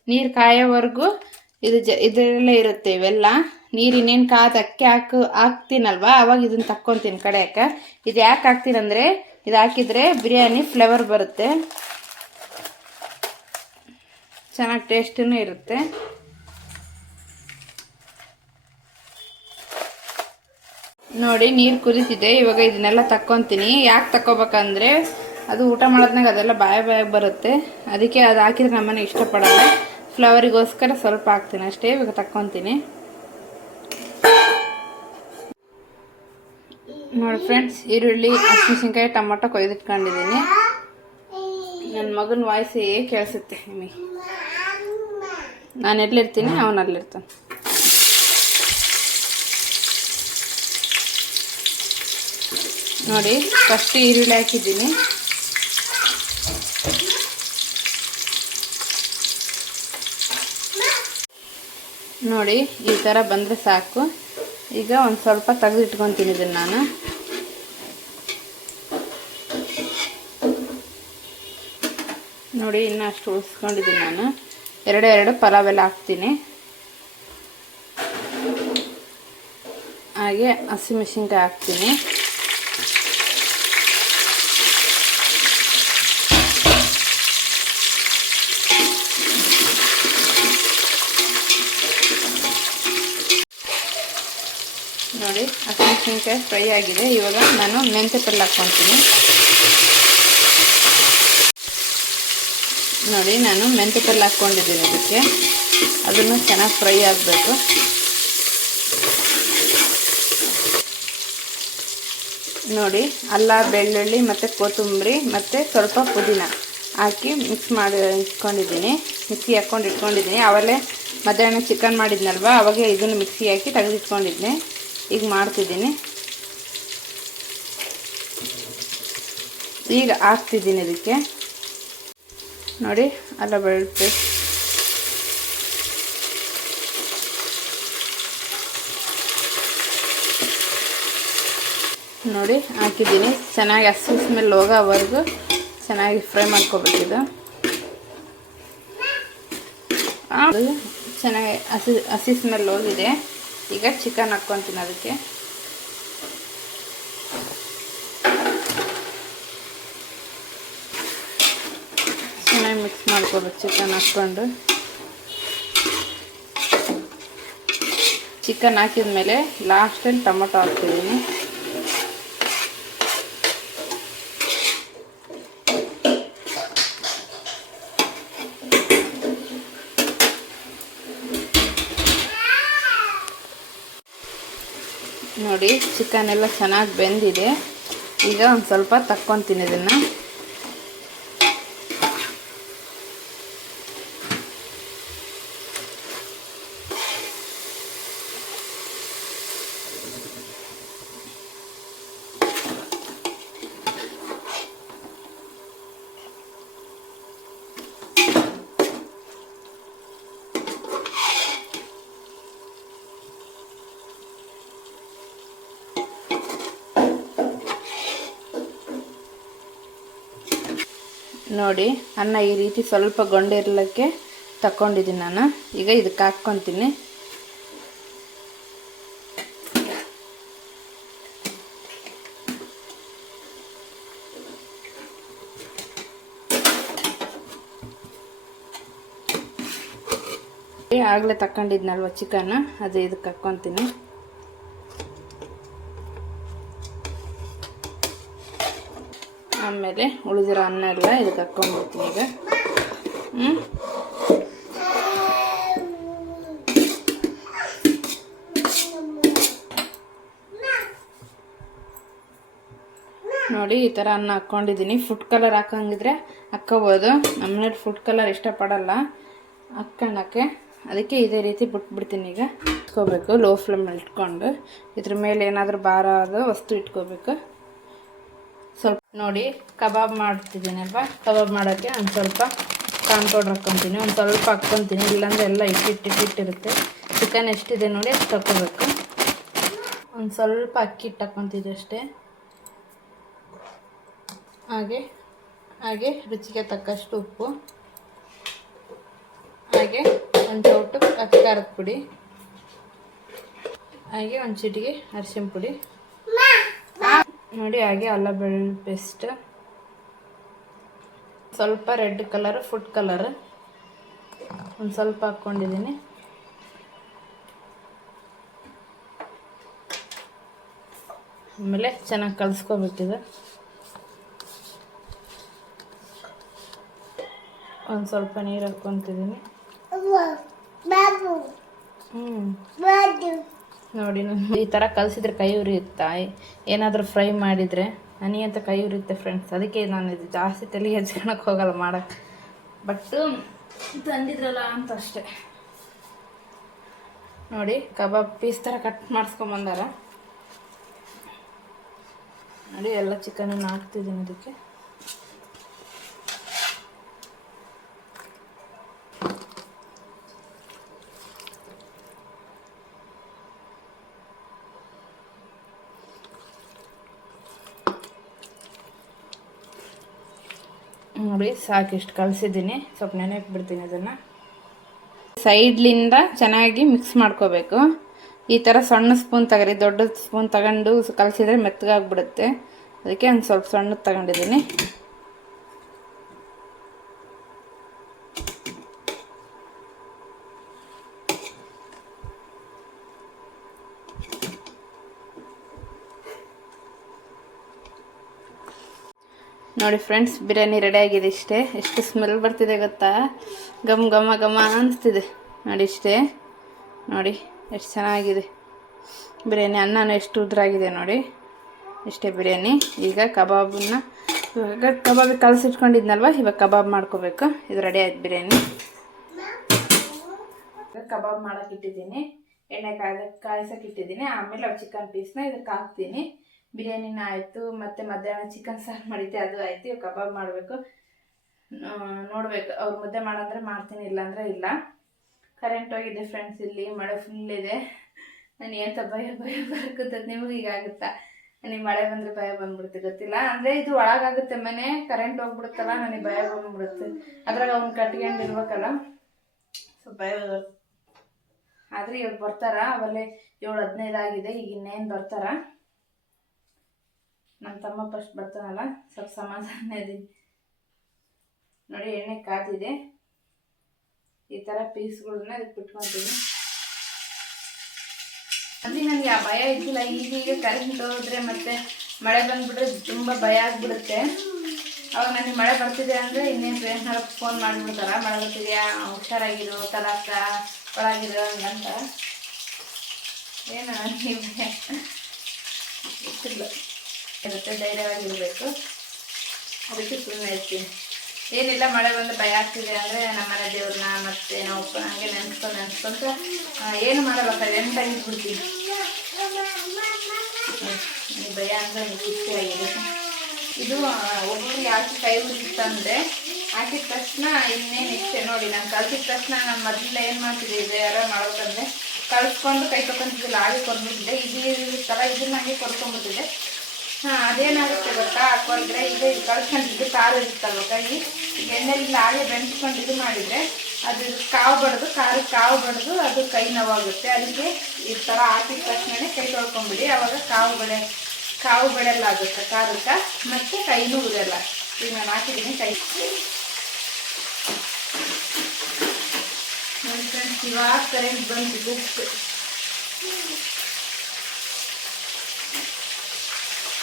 ನೀರು ಕಾಯೋವರೆಗೂ ಇದರಲ್ಲೇ ಇರುತ್ತೆ ಇವೆಲ್ಲ. ನೀರು ಇನ್ನೇನು ಕಾದು ಅಕ್ಕಿ ಹಾಕ್ತೀನಲ್ವ, ಅವಾಗ ಇದನ್ನು ತಕ್ಕೊತೀನಿ ಕಡೆಯಕ್ಕೆ. ಇದು ಯಾಕೆ ಹಾಕ್ತೀನಂದರೆ, ಇದು ಹಾಕಿದರೆ ಬಿರಿಯಾನಿ ಫ್ಲೇವರ್ ಬರುತ್ತೆ, ಚೆನ್ನಾಗಿ ಟೇಸ್ಟೂ ಇರುತ್ತೆ. ನೋಡಿ ನೀರು ಕುದೀತಿದೆ. ಇವಾಗ ಇದನ್ನೆಲ್ಲ ತಕ್ಕೊತೀನಿ. ಯಾಕೆ ತಕ್ಕೋಬೇಕಂದ್ರೆ, ಅದು ಊಟ ಮಾಡೋದ್ನಾಗ ಅದೆಲ್ಲ ಬಾಯಾಗಿ ಬರುತ್ತೆ, ಅದಕ್ಕೆ ಅದು ಹಾಕಿದ್ರೆ ನಮ್ಮನೆ ಇಷ್ಟಪಡಲ್ಲ. ಫ್ಲವರಿಗೋಸ್ಕರ ಸ್ವಲ್ಪ ಹಾಕ್ತೀನಿ ಅಷ್ಟೇ. ಇವಾಗ ತಕ್ಕೊತೀನಿ. ನೋಡಿ ಫ್ರೆಂಡ್ಸ್, ಈರುಳ್ಳಿ, ಹಸಿಮೆಣಸಿನ್ಕಾಯಿ, ಟೊಮೊಟೊ ಕೊಯ್ದಿಟ್ಕೊಂಡಿದ್ದೀನಿ. ನನ್ನ ಮಗನ ವಾಯ್ಸ್ ಕೇಳಿಸುತ್ತೆ ನಿಮಗೆ. ನಾನು ಎಲ್ಲಿರ್ತೀನಿ ಅವನು ಅಲ್ಲಿರ್ತಾನೆ. ನೋಡಿ ಫಸ್ಟ್ ಈರುಳ್ಳಿ ಹಾಕಿದ್ದೀನಿ. ನೋಡಿ ಈ ಥರ ಬಂದರೆ ಸಾಕು. ಈಗ ಒಂದು ಸ್ವಲ್ಪ ತೆಗೆದಿಟ್ಕೊತೀನಿ ಇದನ್ನು ನಾನು. ನೋಡಿ ಇನ್ನೂ ಅಷ್ಟು ಉಳಿಸ್ಕೊಂಡಿದ್ದೀನಿ ನಾನು. 2 ಪಲಾವ್ ಎಲ್ಲ ಹಾಕ್ತೀನಿ. ಹಾಗೆ ಹಸಿಮೆಣಸಿನ್ಕಾಯಿ ಹಾಕ್ತೀನಿ. ನೋಡಿ ಹಸಿಮೆಣಸಿನ್ಕಾಯಿ ಫ್ರೈ ಆಗಿದೆ. ಇವಾಗ ನಾನು ಮೆಂತ್ಯ ಪಲ್ಯ ಹಾಕ್ಕೊತೀನಿ. ನೋಡಿ ನಾನು ಮೆಂತ್ಯ ಪಲ್ಯ ಹಾಕ್ಕೊಂಡಿದ್ದೀನಿ ಇದಕ್ಕೆ. ಅದನ್ನು ಚೆನ್ನಾಗಿ ಫ್ರೈ ಆಗಬೇಕು. ನೋಡಿ ಅಲ್ಲ, ಬೆಳ್ಳುಳ್ಳಿ ಮತ್ತು ಕೊತ್ತಂಬರಿ ಮತ್ತು ಸ್ವಲ್ಪ ಪುದೀನ ಹಾಕಿ ಮಿಕ್ಸ್ ಮಾಡಿ ಇಟ್ಕೊಂಡಿದ್ದೀನಿ. ಮಿಕ್ಸಿ ಹಾಕ್ಕೊಂಡು ಇಟ್ಕೊಂಡಿದ್ದೀನಿ. ಆವಾಗಲೇ ಮಧ್ಯಾಹ್ನ ಚಿಕನ್ ಮಾಡಿದ್ನಲ್ವ, ಅವಾಗೆ ಇದನ್ನು ಮಿಕ್ಸಿ ಹಾಕಿ ತೆಗೆದಿಟ್ಕೊಂಡಿದ್ದೆ. ಈಗ ಮಾಡ್ತಿದ್ದೀನಿ. ಈಗ ಹಾಕ್ತಿದ್ದೀನಿ ಇದಕ್ಕೆ. ನೋಡಿ ಅಲ್ಲ ಬೆಳ್ಳುಳ್ಳಿ ಪೇಸ್ಟ್. ನೋಡಿ ಹಾಕಿದ್ದೀನಿ. ಚೆನ್ನಾಗಿ ಹಸಿ ಸ್ಮೆಲ್ ಹೋಗೋವರೆಗೂ ಚೆನ್ನಾಗಿ ಫ್ರೈ ಮಾಡ್ಕೋಬೇಕಿದು. ಅದು ಚೆನ್ನಾಗಿ ಹಸಿ ಸ್ಮೆಲ್ ಹೋಗಿದೆ. ಈಗ ಚಿಕನ್ ಹಾಕ್ಕೊತೀನಿ ಅದಕ್ಕೆ. ಮಿಕ್ಸ್ ಮಾಡ್ಕೋಬೇಕು ಚಿಕನ್ ಹಾಕ್ಕೊಂಡು. ಚಿಕನ್ ಹಾಕಿದ ಮೇಲೆ ಲಾಸ್ಟಲ್ಲಿ ಟೊಮೊಟೊ ಹಾಕ್ತಿದ್ದೀನಿ. ನೋಡಿ ಚಿಕನ್ ಎಲ್ಲ ಚೆನ್ನಾಗಿ ಬೆಂದಿದೆ. ಈಗ ಒಂದು ಸ್ವಲ್ಪ ತಕ್ಕೊತೀನಿ ಇದನ್ನು. ನೋಡಿ ಅನ್ನ ಈ ರೀತಿ ಸ್ವಲ್ಪ ಗೊಂಡಿರ್ಲಿಕ್ಕೆ ತಕ್ಕೊಂಡಿದ್ದೀನಿ ನಾನು. ಈಗ ಇದಕ್ಕೆ ಹಾಕ್ಕೊತೀನಿ. ಆಗಲೇ ತಕ್ಕೊಂಡಿದ್ನಲ್ವ ಚಿಕನ್, ಅದು ಇದಕ್ಕೆ ಹಾಕ್ಕೊತೀನಿ. ಆಮೇಲೆ ಉಳಿದಿರೋ ಅನ್ನ ಎಲ್ಲ ಇದಕ್ಕೆ ಹಾಕ್ಕೊಂಡ್ಬಿಡ್ತೀನಿ ಈಗ. ನೋಡಿ ಈ ಥರ ಅನ್ನ ಹಾಕ್ಕೊಂಡಿದ್ದೀನಿ. ಫುಡ್ ಕಲರ್ ಹಾಕಂಗಿದ್ರೆ ಹಾಕ್ಕೋಬೋದು. ನಮ್ಮನೇಲಿ ಫುಡ್ ಕಲರ್ ಇಷ್ಟಪಡಲ್ಲ ಹಾಕ್ಕೊಳ್ಳೋಕ್ಕೆ, ಅದಕ್ಕೆ ಇದೇ ರೀತಿ ಬಿಟ್ಬಿಡ್ತೀನಿ. ಈಗ ಇಟ್ಕೋಬೇಕು ಲೋ ಫ್ಲೇಮಲ್ಲಿ ಇಟ್ಕೊಂಡು. ಇದ್ರ ಮೇಲೆ ಏನಾದರೂ ಭಾರ ಆದ ವಸ್ತು ಇಟ್ಕೋಬೇಕು. ಸ್ವಲ್ಪ ನೋಡಿ ಕಬಾಬ್ ಮಾಡ್ತಿದ್ದೀನಲ್ವ, ಕಬಾಬ್ ಮಾಡೋಕ್ಕೆ ಒಂದು ಸ್ವಲ್ಪ ಕಾರ್ನ್ ಪೌಡ್ರ್ ಹಾಕ್ಕೊತೀನಿ. ಒಂದು ಸ್ವಲ್ಪ ಹಾಕ್ಕೊತೀನಿ, ಇಲ್ಲಾಂದರೆ ಎಲ್ಲ ಇಟ್ಟಿಟ್ಟಿರುತ್ತೆ. ಚಿಕನ್ ಎಷ್ಟಿದೆ ನೋಡಿ ಅಷ್ಟು ತಗೋಬೇಕು. ಒಂದು ಸ್ವಲ್ಪ ಅಕ್ಕಿ ಹಿಟ್ಟು ಹಾಕ್ಕೊತಿದ್ದೆ ಅಷ್ಟೇ. ಹಾಗೆ ರುಚಿಗೆ ತಕ್ಕಷ್ಟು ಉಪ್ಪು, ಹಾಗೆ ಒಂದು ಚೌಟು ಅಕ್ಕಿ ಖಾರದ ಪುಡಿ, ಹಾಗೆ ಒಂದು ಚಿಟಿಗೆ ಅರಿಶಿನ ಪುಡಿ ನೋಡಿ, ಹಾಗೆ ಅಲ್ಲ ಬೆಳ್ಳುಳ್ಳಿ ಪೇಸ್ಟ್, ಸ್ವಲ್ಪ ರೆಡ್ ಕಲರ್ ಫುಡ್ ಕಲರ್ ಒಂದು ಸ್ವಲ್ಪ ಹಾಕ್ಕೊಂಡಿದ್ದೀನಿ. ಆಮೇಲೆ ಚೆನ್ನಾಗಿ ಕಲಿಸ್ಕೋಬೇಕಿದೆ. ಒಂದು ಸ್ವಲ್ಪ ನೀರು ಹಾಕ್ಕೊತಿದ್ದೀನಿ. ನೋಡಿ ಈ ಥರ ಕಲಿಸಿದ್ರೆ ಕೈ ಉರಿಯುತ್ತಾ, ಏನಾದರೂ ಫ್ರೈ ಮಾಡಿದರೆ ಹನಿ ಅಂತ ಕೈ ಉರಿಯುತ್ತೆ ಫ್ರೆಂಡ್ಸ್. ಅದಕ್ಕೆ ನಾನು ಇದು ಜಾಸ್ತಿ ತಲೆಗೆ ಹಚ್ಕೊಳಕ್ಕೆ ಹೋಗಲ್ಲ ಮಾಡೋಕ್ಕೆ, ಬಟ್ಟು ತಂದಿದ್ರಲ್ಲ ಅಂತ ಅಷ್ಟೆ. ನೋಡಿ ಕಬಾಬ್ ಪೀಸ್ ಥರ ಕಟ್ ಮಾಡಿಸ್ಕೊಂಬಂದಾರ. ನೋಡಿ ಎಲ್ಲ ಚಿಕನನ್ನು ಹಾಕ್ತಿದ್ದೀನಿ ಅದಕ್ಕೆ. ನೋಡಿ ಸಾಕಿಷ್ಟು ಕಲಸಿದ್ದೀನಿ. ಸ್ವಲ್ಪ ನೆನೆಯಕ್ಕೆ ಬಿಡ್ತೀನಿ ಅದನ್ನು. ಸೈಡ್ಲಿಂದ ಚೆನ್ನಾಗಿ ಮಿಕ್ಸ್ ಮಾಡ್ಕೋಬೇಕು. ಈ ಥರ ಸಣ್ಣ ಸ್ಪೂನ್ ತಗೊಳ್ರಿ, ದೊಡ್ಡ ಸ್ಪೂನ್ ತಗೊಂಡು ಕಲಸಿದ್ರೆ ಮೆತ್ತಗಾಗ್ಬಿಡುತ್ತೆ. ಅದಕ್ಕೆ ಒಂದು ಸ್ವಲ್ಪ ಸಣ್ಣದು ತಗೊಂಡಿದ್ದೀನಿ. ನೋಡಿ ಫ್ರೆಂಡ್ಸ್, ಬಿರಿಯಾನಿ ರೆಡಿ ಆಗಿದೆ. ಇಷ್ಟೇ. ಎಷ್ಟು ಸ್ಮೆಲ್ ಬರ್ತಿದೆ ಗೊತ್ತಾ, ಘಮ ಘಮ ಘಮ ಅನಿಸ್ತಿದೆ. ನೋಡಿ ಇಷ್ಟೇ. ನೋಡಿ ಎಷ್ಟು ಚೆನ್ನಾಗಿದೆ ಬಿರಿಯಾನಿ. ಅನ್ನನೂ ಎಷ್ಟು ಉದ್ರಾಗಿದೆ ನೋಡಿ. ಇಷ್ಟೇ ಬಿರಿಯಾನಿ. ಈಗ ಕಬಾಬನ್ನು ಇವಾಗ ಕಬಾಬಿಗೆ ಕಲಸಿಟ್ಕೊಂಡಿದ್ನಲ್ವ, ಇವಾಗ ಕಬಾಬ್ ಮಾಡ್ಕೋಬೇಕು. ಇದು ರೆಡಿ ಆಯ್ತು ಬಿರಿಯಾನಿ. ಕಬಾಬ್ ಮಾಡೋಕೆ ಇಟ್ಟಿದ್ದೀನಿ, ಎಣ್ಣೆ ಕಾಯ್ಸೋಕೆ ಇಟ್ಟಿದ್ದೀನಿ. ಆಮೇಲೆ ಚಿಕನ್ ಪೀಸ್ನ ಇದಕ್ಕೆ ಹಾಕ್ತೀನಿ. ಬಿರಿಯಾನಿನ ಆಯಿತು, ಮತ್ತು ಮಧ್ಯಾಹ್ನ ಚಿಕನ್ ಸಾರು ಮಾಡಿದ್ದೆ, ಅದು ಆಯಿತು. ಇವಾಗ ಕಬಾಬ್ ಮಾಡಬೇಕು. ನೋಡಬೇಕು, ಅವ್ರು ಮುದ್ದೆ ಮಾಡಂದ್ರೆ ಮಾಡ್ತೀನಿ, ಇಲ್ಲಾಂದರೆ ಇಲ್ಲ. ಕರೆಂಟ್ ಹೋಗಿದೆ ಫ್ರೆಂಡ್ಸ್, ಇಲ್ಲಿ ಮಳೆ ಫುಲ್ ಇದೆ. ನಾನು ಎಂತ ಭಯ ಬರಕತ್ತದ, ನಿಮಗೆ ಹೀಗಾಗುತ್ತಾ? ನನಗೆ ಮಳೆ ಬಂದರೆ ಭಯ ಬಂದ್ಬಿಡುತ್ತೆ, ಗೊತ್ತಿಲ್ಲ. ಅಂದರೆ ಇದು ಒಳಗಾಗುತ್ತೆ ಮನೆ, ಕರೆಂಟ್ ಹೋಗ್ಬಿಡುತ್ತಲ್ಲ, ನನಗೆ ಭಯ ಬಂದ್ಬಿಡುತ್ತೆ. ಅದ್ರಾಗ ಅವ್ನು ಕಟ್ಕೊಂಡು ಇರ್ಬೇಕಲ್ಲ, ಸ್ವಲ್ಪ ಭಯ ಬರುತ್ತೆ. ಆದರೆ ಇವಾಗ ಬರ್ತಾರ, ಅವಲ್ಲೇ 7:15 ಆಗಿದೆ. ಈಗ ಇನ್ನೇನು ಬರ್ತಾರ. ನಮ್ಮ ತಮ್ಮ ಫಸ್ಟ್ ಬರ್ತಾನಲ್ಲ, ಸ್ವಲ್ಪ ಸಮಾಧಾನ ಇದೀನಿ. ನೋಡಿ ಎಣ್ಣೆ ಕಾದಿದೆ. ಈ ಥರ ಪೀಸ್ಗಳನ್ನ ಅದಕ್ಕೆ ಬಿಟ್ಕೊತೀನಿ. ಅಲ್ಲಿ ನನಗೆ ಆ ಭಯ ಇದ್ದಿಲ್ಲ. ಈಗೀಗ ಕರೆಂಟ್ ಹೋದ್ರೆ ಮತ್ತೆ ಮಳೆ ಬಂದ್ಬಿಟ್ರೆ ತುಂಬ ಭಯ ಆಗ್ಬಿಡುತ್ತೆ. ಅವಾಗ ನನಗೆ ಮಳೆ ಬರ್ತಿದೆ ಅಂದರೆ ಇನ್ನೇನು ಫ್ರೆಂಡ್ಸ್ನಾರ ಫೋನ್ ಮಾಡಿಬಿಡ್ತಾರ, ಮಳೆ ಬರ್ತಿದೆಯಾ, ಹುಷಾರಾಗಿರು, ತಲಾಕ ಒಳಗಿರೋ ಹಂಗಂತ. ಏನು ನನಗೆ ಗೊತ್ತಿಲ್ಲ ಇರುತ್ತೆ, ಧೈರ್ಯವಾಗಿರಬೇಕು. ಅದಕ್ಕೆ ಸುಮ್ಮನೆ ಇರ್ತೀನಿ. ಏನಿಲ್ಲ, ಮಳೆ ಬಂದು ಭಯ ಆಗ್ತಿದೆ ಅಂದರೆ ನಮ್ಮನೆ ದೇವ್ರನ್ನ ಮತ್ತೆ ನಾವು ಉಪ್ಪ ಹಂಗೆ ನೆನೆಸ್ಕೊಂಡು ಏನು ಮಾಡಬೇಕಾದ್ರೆ ಎಂಟಾಗಿದ್ಬಿಡ್ತೀನಿ. ಭಯ ಅಂದರೆ ಖುಷಿಯಾಗಿದೆ. ಇದು ಒಬ್ಬರು ಯಾಕೆ ಕೈ ಉಳಿಸಿತ್ತಂದರೆ ಹಾಕಿದ ತಕ್ಷಣ ಇನ್ನೇನು ಇಷ್ಟೇ ನೋಡಿ. ನಾನು ಕಲ್ಸಿದ ತಕ್ಷಣ ನಾನು ಮೊದಲು ಏನು ಮಾಡ್ತಿದ್ದೆ, ಇದು ಯಾರೋ ಮಾಡ್ಬೇಕಂದ್ರೆ ಕಲ್ಸ್ಕೊಂಡು ಕೈ ತೊಗೊಂತಿದ್ದಿಲ್ಲ, ಹಾಗೆ ಕೊಟ್ಬಿಟ್ಟಿದ್ದೆ. ಇದು ಥರ ಇದನ್ನ ಹಾಗೆ ಕೊಡ್ಕೊಂಡ್ಬಿಟ್ಟಿದ್ದೆ. ಅದೇನಾಗುತ್ತೆ ಗೊತ್ತಾ, ಹಾಕೊಂಡ್ರೆ ಇದು ಕಳ್ಸ್ಕೊಂಡಿದ್ದು ಖಾರ ಇರುತ್ತಲ್ವ ಕೈ, ಈಗ ಎಣ್ಣೆಲಿಂದ ಹಾಗೆ ಬೆಳೆಸ್ಕೊಂಡು ಇದು ಮಾಡಿದರೆ ಅದು ಕಾವು ಬಡ್ದು ಅದು ಕೈ ನೋವಾಗುತ್ತೆ. ಅದಕ್ಕೆ ಈ ಥರ ಹಾಕಿದ ತಕ್ಷಣ ಕೈ ತೊಳ್ಕೊಂಬಿಡಿ. ಅವಾಗ ಕಾವು ಬೆಳೆಲ್ಲ ಆಗುತ್ತೆ ಖಾರಕ್ಕೆ, ಮತ್ತು ಕೈನೂ ಉರಿಯಲ್ಲ. ಈಗ ನಾನು ಹಾಕಿದ್ದೀನಿ ಕೈ. ನೋಡಿ ಫ್ರೆಂಡ್ಸ್, ಇವಾಗ ಕರೆಂಟ್ ಬಂತು. ಬುಕ್ಸ್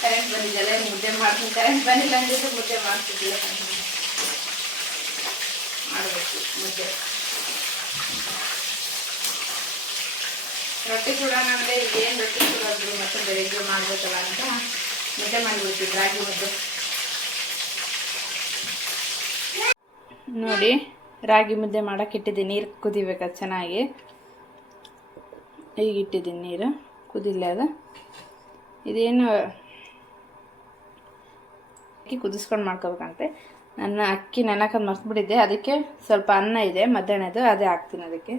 ಕರೆಂಟ್ ಬಂದಿದ್ದಲ್ಲ, ಮುದ್ದೆ ಮಾಡ್ತೀನಿ. ಕರೆಂಟ್ ಬಂದಿಲ್ಲ ಅಂದಿದ್ರೆ ಮುದ್ದೆ ಮಾಡ್ತಿದ್ದಿಲ್ಲ. ಮಾಡಬೇಕು ಮುದ್ದೆ. ರೊಟ್ಟಿ ಸುಡೋಣ ಅಂದರೆ ಏನು ರೊಟ್ಟಿ ಸುಡೋದು, ಮತ್ತೆ ಬೆಳಿಗ್ಗೆ ಮಾಡಬೇಕಲ್ಲ ಅಂತ ಮುದ್ದೆ ಮಾಡಿಬಿಡ್ತಿದ್ರು, ರಾಗಿ ಮುದ್ದೆ. ನೋಡಿ, ರಾಗಿ ಮುದ್ದೆ ಮಾಡೋಕೆ ಇಟ್ಟಿದ್ದೀನಿ. ನೀರು ಕುದಿಬೇಕು ಚೆನ್ನಾಗಿ. ಈಗ ಇಟ್ಟಿದ್ದೀನಿ ನೀರು ಕುದಿಲ್ಲ. ಅದು ಇದೇನು ಅಕ್ಕಿ ಕುದಿಸ್ಕೊಂಡು ಮಾಡ್ಕೋಬೇಕಂತೆ. ನನ್ನ ಅಕ್ಕಿ ನೆನಕಂದು ಮರ್ತ್ಬಿಟ್ಟಿದ್ದೆ. ಅದಕ್ಕೆ ಸ್ವಲ್ಪ ಅನ್ನ ಇದೆ ಮಧ್ಯಾಹ್ನದ್ದು, ಅದೇ ಹಾಕ್ತೀನಿ ಅದಕ್ಕೆ.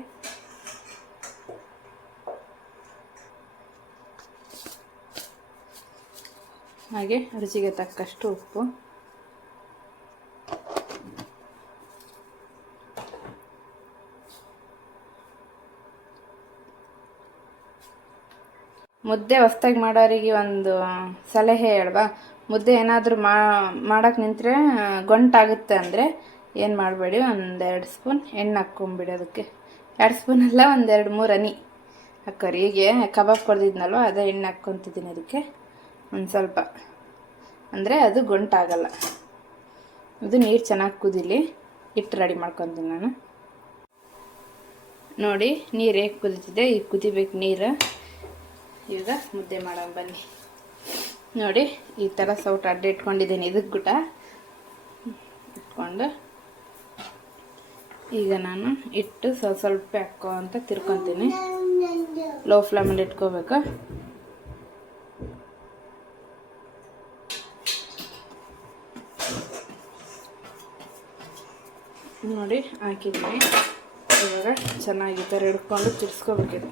ಹಾಗೆ ರುಚಿಗೆ ತಕ್ಕಷ್ಟು ಉಪ್ಪು. ಮುದ್ದೆ ಹೊಸ್ದಾಗಿ ಮಾಡೋರಿಗೆ ಒಂದು ಸಲಹೆ ಹೇಳ್ವಾ. ಮುದ್ದೆ ಏನಾದರೂ ಮಾಡೋಕ್ಕೆ ನಿಂತರೆ ಗಂಟಾಗುತ್ತೆ ಅಂದರೆ ಏನು ಮಾಡಬೇಡಿ, 1-2 ಸ್ಪೂನ್ ಎಣ್ಣೆ ಹಾಕ್ಕೊಂಬಿಡಿ. ಅದಕ್ಕೆ 2 ಸ್ಪೂನ್ ಅಲ್ಲ, 1-2-3 ಹನಿ ಹಾಕೋರಿ. ಹೀಗೆ ಕಬಾಬ್ ಕೊಡ್ದಿದ್ನಲ್ವ, ಅದೇ ಎಣ್ಣೆ ಹಾಕ್ಕೊತಿದ್ದೀನಿ ಅದಕ್ಕೆ ಒಂದು ಸ್ವಲ್ಪ, ಅಂದರೆ ಅದು ಗಂಟಾಗಲ್ಲ. ಇದು ನೀರು ಚೆನ್ನಾಗಿ ಕುದೀಲಿ. ಹಿಟ್ಟು ರೆಡಿ ಮಾಡ್ಕೊತೀನಿ ನಾನು. ನೋಡಿ ನೀರು ಹೇಗೆ ಕುದೀತಿದೆ, ಈಗ ಕುದಿಬೇಕು ನೀರು. ಈಗ ಮುದ್ದೆ ಮಾಡೋಣ ಬನ್ನಿ. ನೋಡಿ ಈ ಥರ ಸೌಟ್ ಅಡ್ಡ ಇಟ್ಕೊಂಡಿದ್ದೀನಿ. ಇದಕ್ಕೆ ಗುಟ ಇಟ್ಕೊಂಡು ಈಗ ನಾನು ಇಟ್ಟು ಸ್ವಲ್ಪ ಹಾಕೋ ಅಂತ ತಿರ್ಕೊತೀನಿ. ಲೋ ಫ್ಲೇಮಲ್ಲಿ ಇಟ್ಕೋಬೇಕು. ನೋಡಿ ಹಾಕಿದ್ದೀನಿ. ಇವಾಗ ಚೆನ್ನಾಗಿ ಈ ಥರ ಹಿಡ್ಕೊಂಡು ತಿರ್ಸ್ಕೋಬೇಕಿದೆ.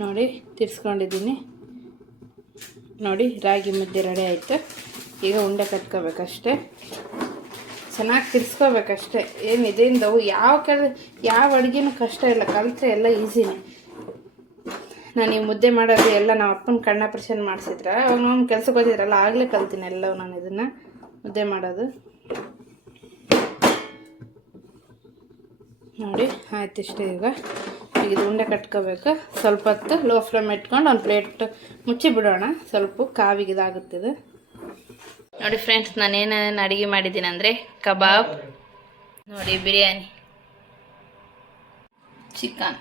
ನೋಡಿ ತಿರ್ಸ್ಕೊಂಡಿದ್ದೀನಿ. ನೋಡಿ ರಾಗಿ ಮುದ್ದೆ ರೆಡಿ ಆಯಿತು. ಈಗ ಉಂಡೆ ಕಟ್ಕೋಬೇಕಷ್ಟೆ. ಚೆನ್ನಾಗಿ ತಿರ್ಸ್ಕೋಬೇಕಷ್ಟೆ. ಏನು ಇದರಿಂದ ಯಾವ ಅಡುಗೆನೂ ಕಷ್ಟ ಇಲ್ಲ, ಕಲಿತ್ರೆ ಎಲ್ಲ ಈಸಿನೇ. ನಾನು ಈ ಮುದ್ದೆ ಮಾಡೋದು ಎಲ್ಲ ನಮ್ಮ ಅಪ್ಪನ ಕಣ್ಣ ಆಪರೇಷನ್ ಮಾಡಿಸಿದ್ರೆ ಅವಾಗ ನಮ್ಮ ಕೆಲ್ಸಕ್ಕೆ ಹೋಗಿದ್ರಲ್ಲ, ಆಗಲೇ ಕಲ್ತೀನಿ ಎಲ್ಲವೂ ನಾನು ಇದನ್ನು ಮುದ್ದೆ ಮಾಡೋದು. ನೋಡಿ ಆಯ್ತು ಇಷ್ಟೇ. ಈಗ ಇದು ಉಂಡೆ ಕಟ್ಕೋಬೇಕು. ಸ್ವಲ್ಪ ಹೊತ್ತು ಲೋ ಫ್ಲೇಮ್ ಇಟ್ಕೊಂಡು ಒಂದು ಪ್ಲೇಟ್ ಮುಚ್ಚಿ ಬಿಡೋಣ, ಸ್ವಲ್ಪ ಕಾವಿಗಿದಾಗುತ್ತದೆ. ನೋಡಿ ಫ್ರೆಂಡ್ಸ್, ನಾನೇನೇನು ಅಡುಗೆ ಮಾಡಿದ್ದೀನಿ ಅಂದರೆ ಕಬಾಬ್, ನೋಡಿ ಬಿರಿಯಾನಿ, ಚಿಕನ್,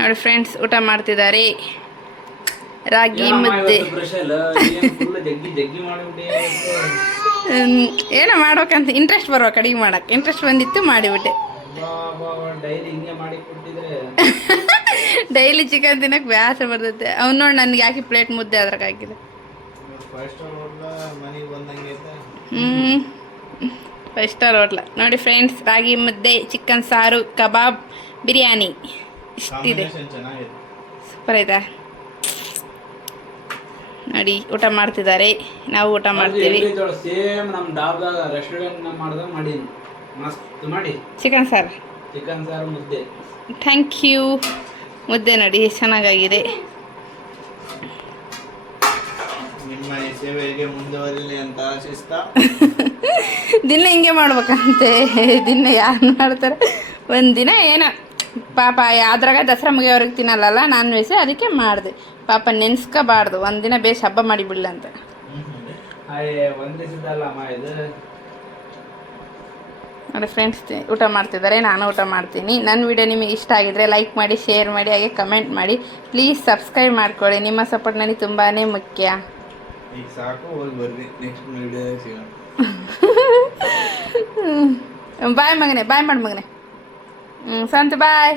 ನೋಡಿ ಫ್ರೆಂಡ್ಸ್ ಊಟ ಮಾಡ್ತಿದ್ದಾರೆ. ರಾಗಿ ಮುದ್ದೆ ಏನೋ ಮಾಡ್ಬೇಕಂತ ಇಂಟ್ರೆಸ್ಟ್ ಬರ್ಬೇಕು. ಅಡುಗೆ ಮಾಡೋಕ್ಕೆ ಇಂಟ್ರೆಸ್ಟ್ ಬಂದಿತ್ತು, ಮಾಡಿಬಿಟ್ಟೆ. ಡೈಲಿ ಹಿಂಗೆ ಮಾಡಿ ಕೊಟ್ಟಿದ್ರೆ ಡೈಲಿ ಚಿಕನ್ ತಿನ್ನಕ್ಕೆ ಬೇಸರ ಬರ್ತೈತೆ ಅವ್ನು ನೋಡಿ ನನಗೆ ಯಾಕೆ ಪ್ಲೇಟ್ ಮುದ್ದೆ ಅದ್ರಾಗ ಹಾಕಿದೆ. 5 ಸ್ಟಾರ್ ಹೋಟ್ಲ ಮನೆಗೆ ಬಂದಂಗೆ ಐತೆ. 5 ಸ್ಟಾರ್ ಹೋಟ್ಲ ನೋಡಿ ಫ್ರೆಂಡ್ಸ್. ರಾಗಿ ಮುದ್ದೆ, ಚಿಕನ್ ಸಾರು, ಕಬಾಬ್, ಬಿರಿಯಾನಿ ಇಷ್ಟಿದೆ. ಕಾಂಬಿನೇಷನ್ ಚೆನ್ನಾಗಿದೆ. ಸೂಪರ್ ಆಯ್ತಾ ನೋಡಿ. ಊಟ ಮಾಡ್ತಿದ್ದಾರೆ, ನಾವು ಊಟ ಮಾಡ್ತೀವಿ. ಸೇಮ್ ನಮ್ಮ ಡಾಬ್ದಾಗ ರೆಸ್ಟೋರೆಂಟ್ ಮಾಡ್ದಾಗ ಮಾಡಿ ಮಸ್ತ್ ಮಾಡಿ ಚಿಕನ್ ಸಾರು, ಚಿಕನ್ ಸಾರು ಮುದ್ದೆ. Thank you. ಮುದ್ದೆ ನೋಡಿ ಎಷ್ಟು ಚೆನ್ನಾಗಾಗಿದೆ. ನಿಮ್ಮ ಈ ಸೇವೆಗೆ ಮುಂದುವರಿಲಿ ಅಂತ ಆಶಿಸ್ತಾ ದಿನ ಹಿಂಗೆ ಮಾಡ್ಬೇಕಂತೆ. ದಿನ ಯಾರು ಮಾಡ್ತಾರೆ? ಒಂದಿನ ಏನೋ ಪಾಪ ಅದ್ರಾಗ ದಸರಾ ಮುಗಿಯೋವ್ರಿಗೆ ತಿನ್ನಲ್ಲ ನಾನ್ ವೆಜ್, ಅದಕ್ಕೆ ಮಾಡಿದೆ. ಪಾಪ ನೆನ್ಸ್ಕೋಬಾರ್ದು, ಒಂದಿನ ಬೇಸ್ ಹಬ್ಬ ಮಾಡಿಬಿಡ್ಲ ಅಂತ. ಒಂದು ದಿವಸದಲ್ಲಮ್ಮ ಇದು. ನೋಡಿ ಫ್ರೆಂಡ್ಸ್ ಊಟ ಮಾಡ್ತಿದ್ದಾರೆ, ನಾನು ಊಟ ಮಾಡ್ತೀನಿ. ನನ್ನ ವಿಡಿಯೋ ನಿಮಗೆ ಇಷ್ಟ ಆಗಿದ್ರೆ ಲೈಕ್ ಮಾಡಿ, ಶೇರ್ ಮಾಡಿ, ಹಾಗೆ ಕಮೆಂಟ್ ಮಾಡಿ. ಪ್ಲೀಸ್ ಸಬ್ಸ್ಕ್ರೈಬ್ ಮಾಡ್ಕೊಳ್ಳಿ. ನಿಮ್ಮ ಸಪೋರ್ಟ್ ನನಗೆ ತುಂಬಾ ಮುಖ್ಯ. ಈಗ ಸಾಕು, ಹೋಗಿ ಬರ್ರಿ, ನೆಕ್ಸ್ಟ್ ವಿಡಿಯೋ ಸಿಗೋಣ. ಬಾಯ್ ಮಗನೆ, ಬಾಯ್ ಮಾಡಿ ಮಗನೆ. ಸಂತ ಬಾಯ್.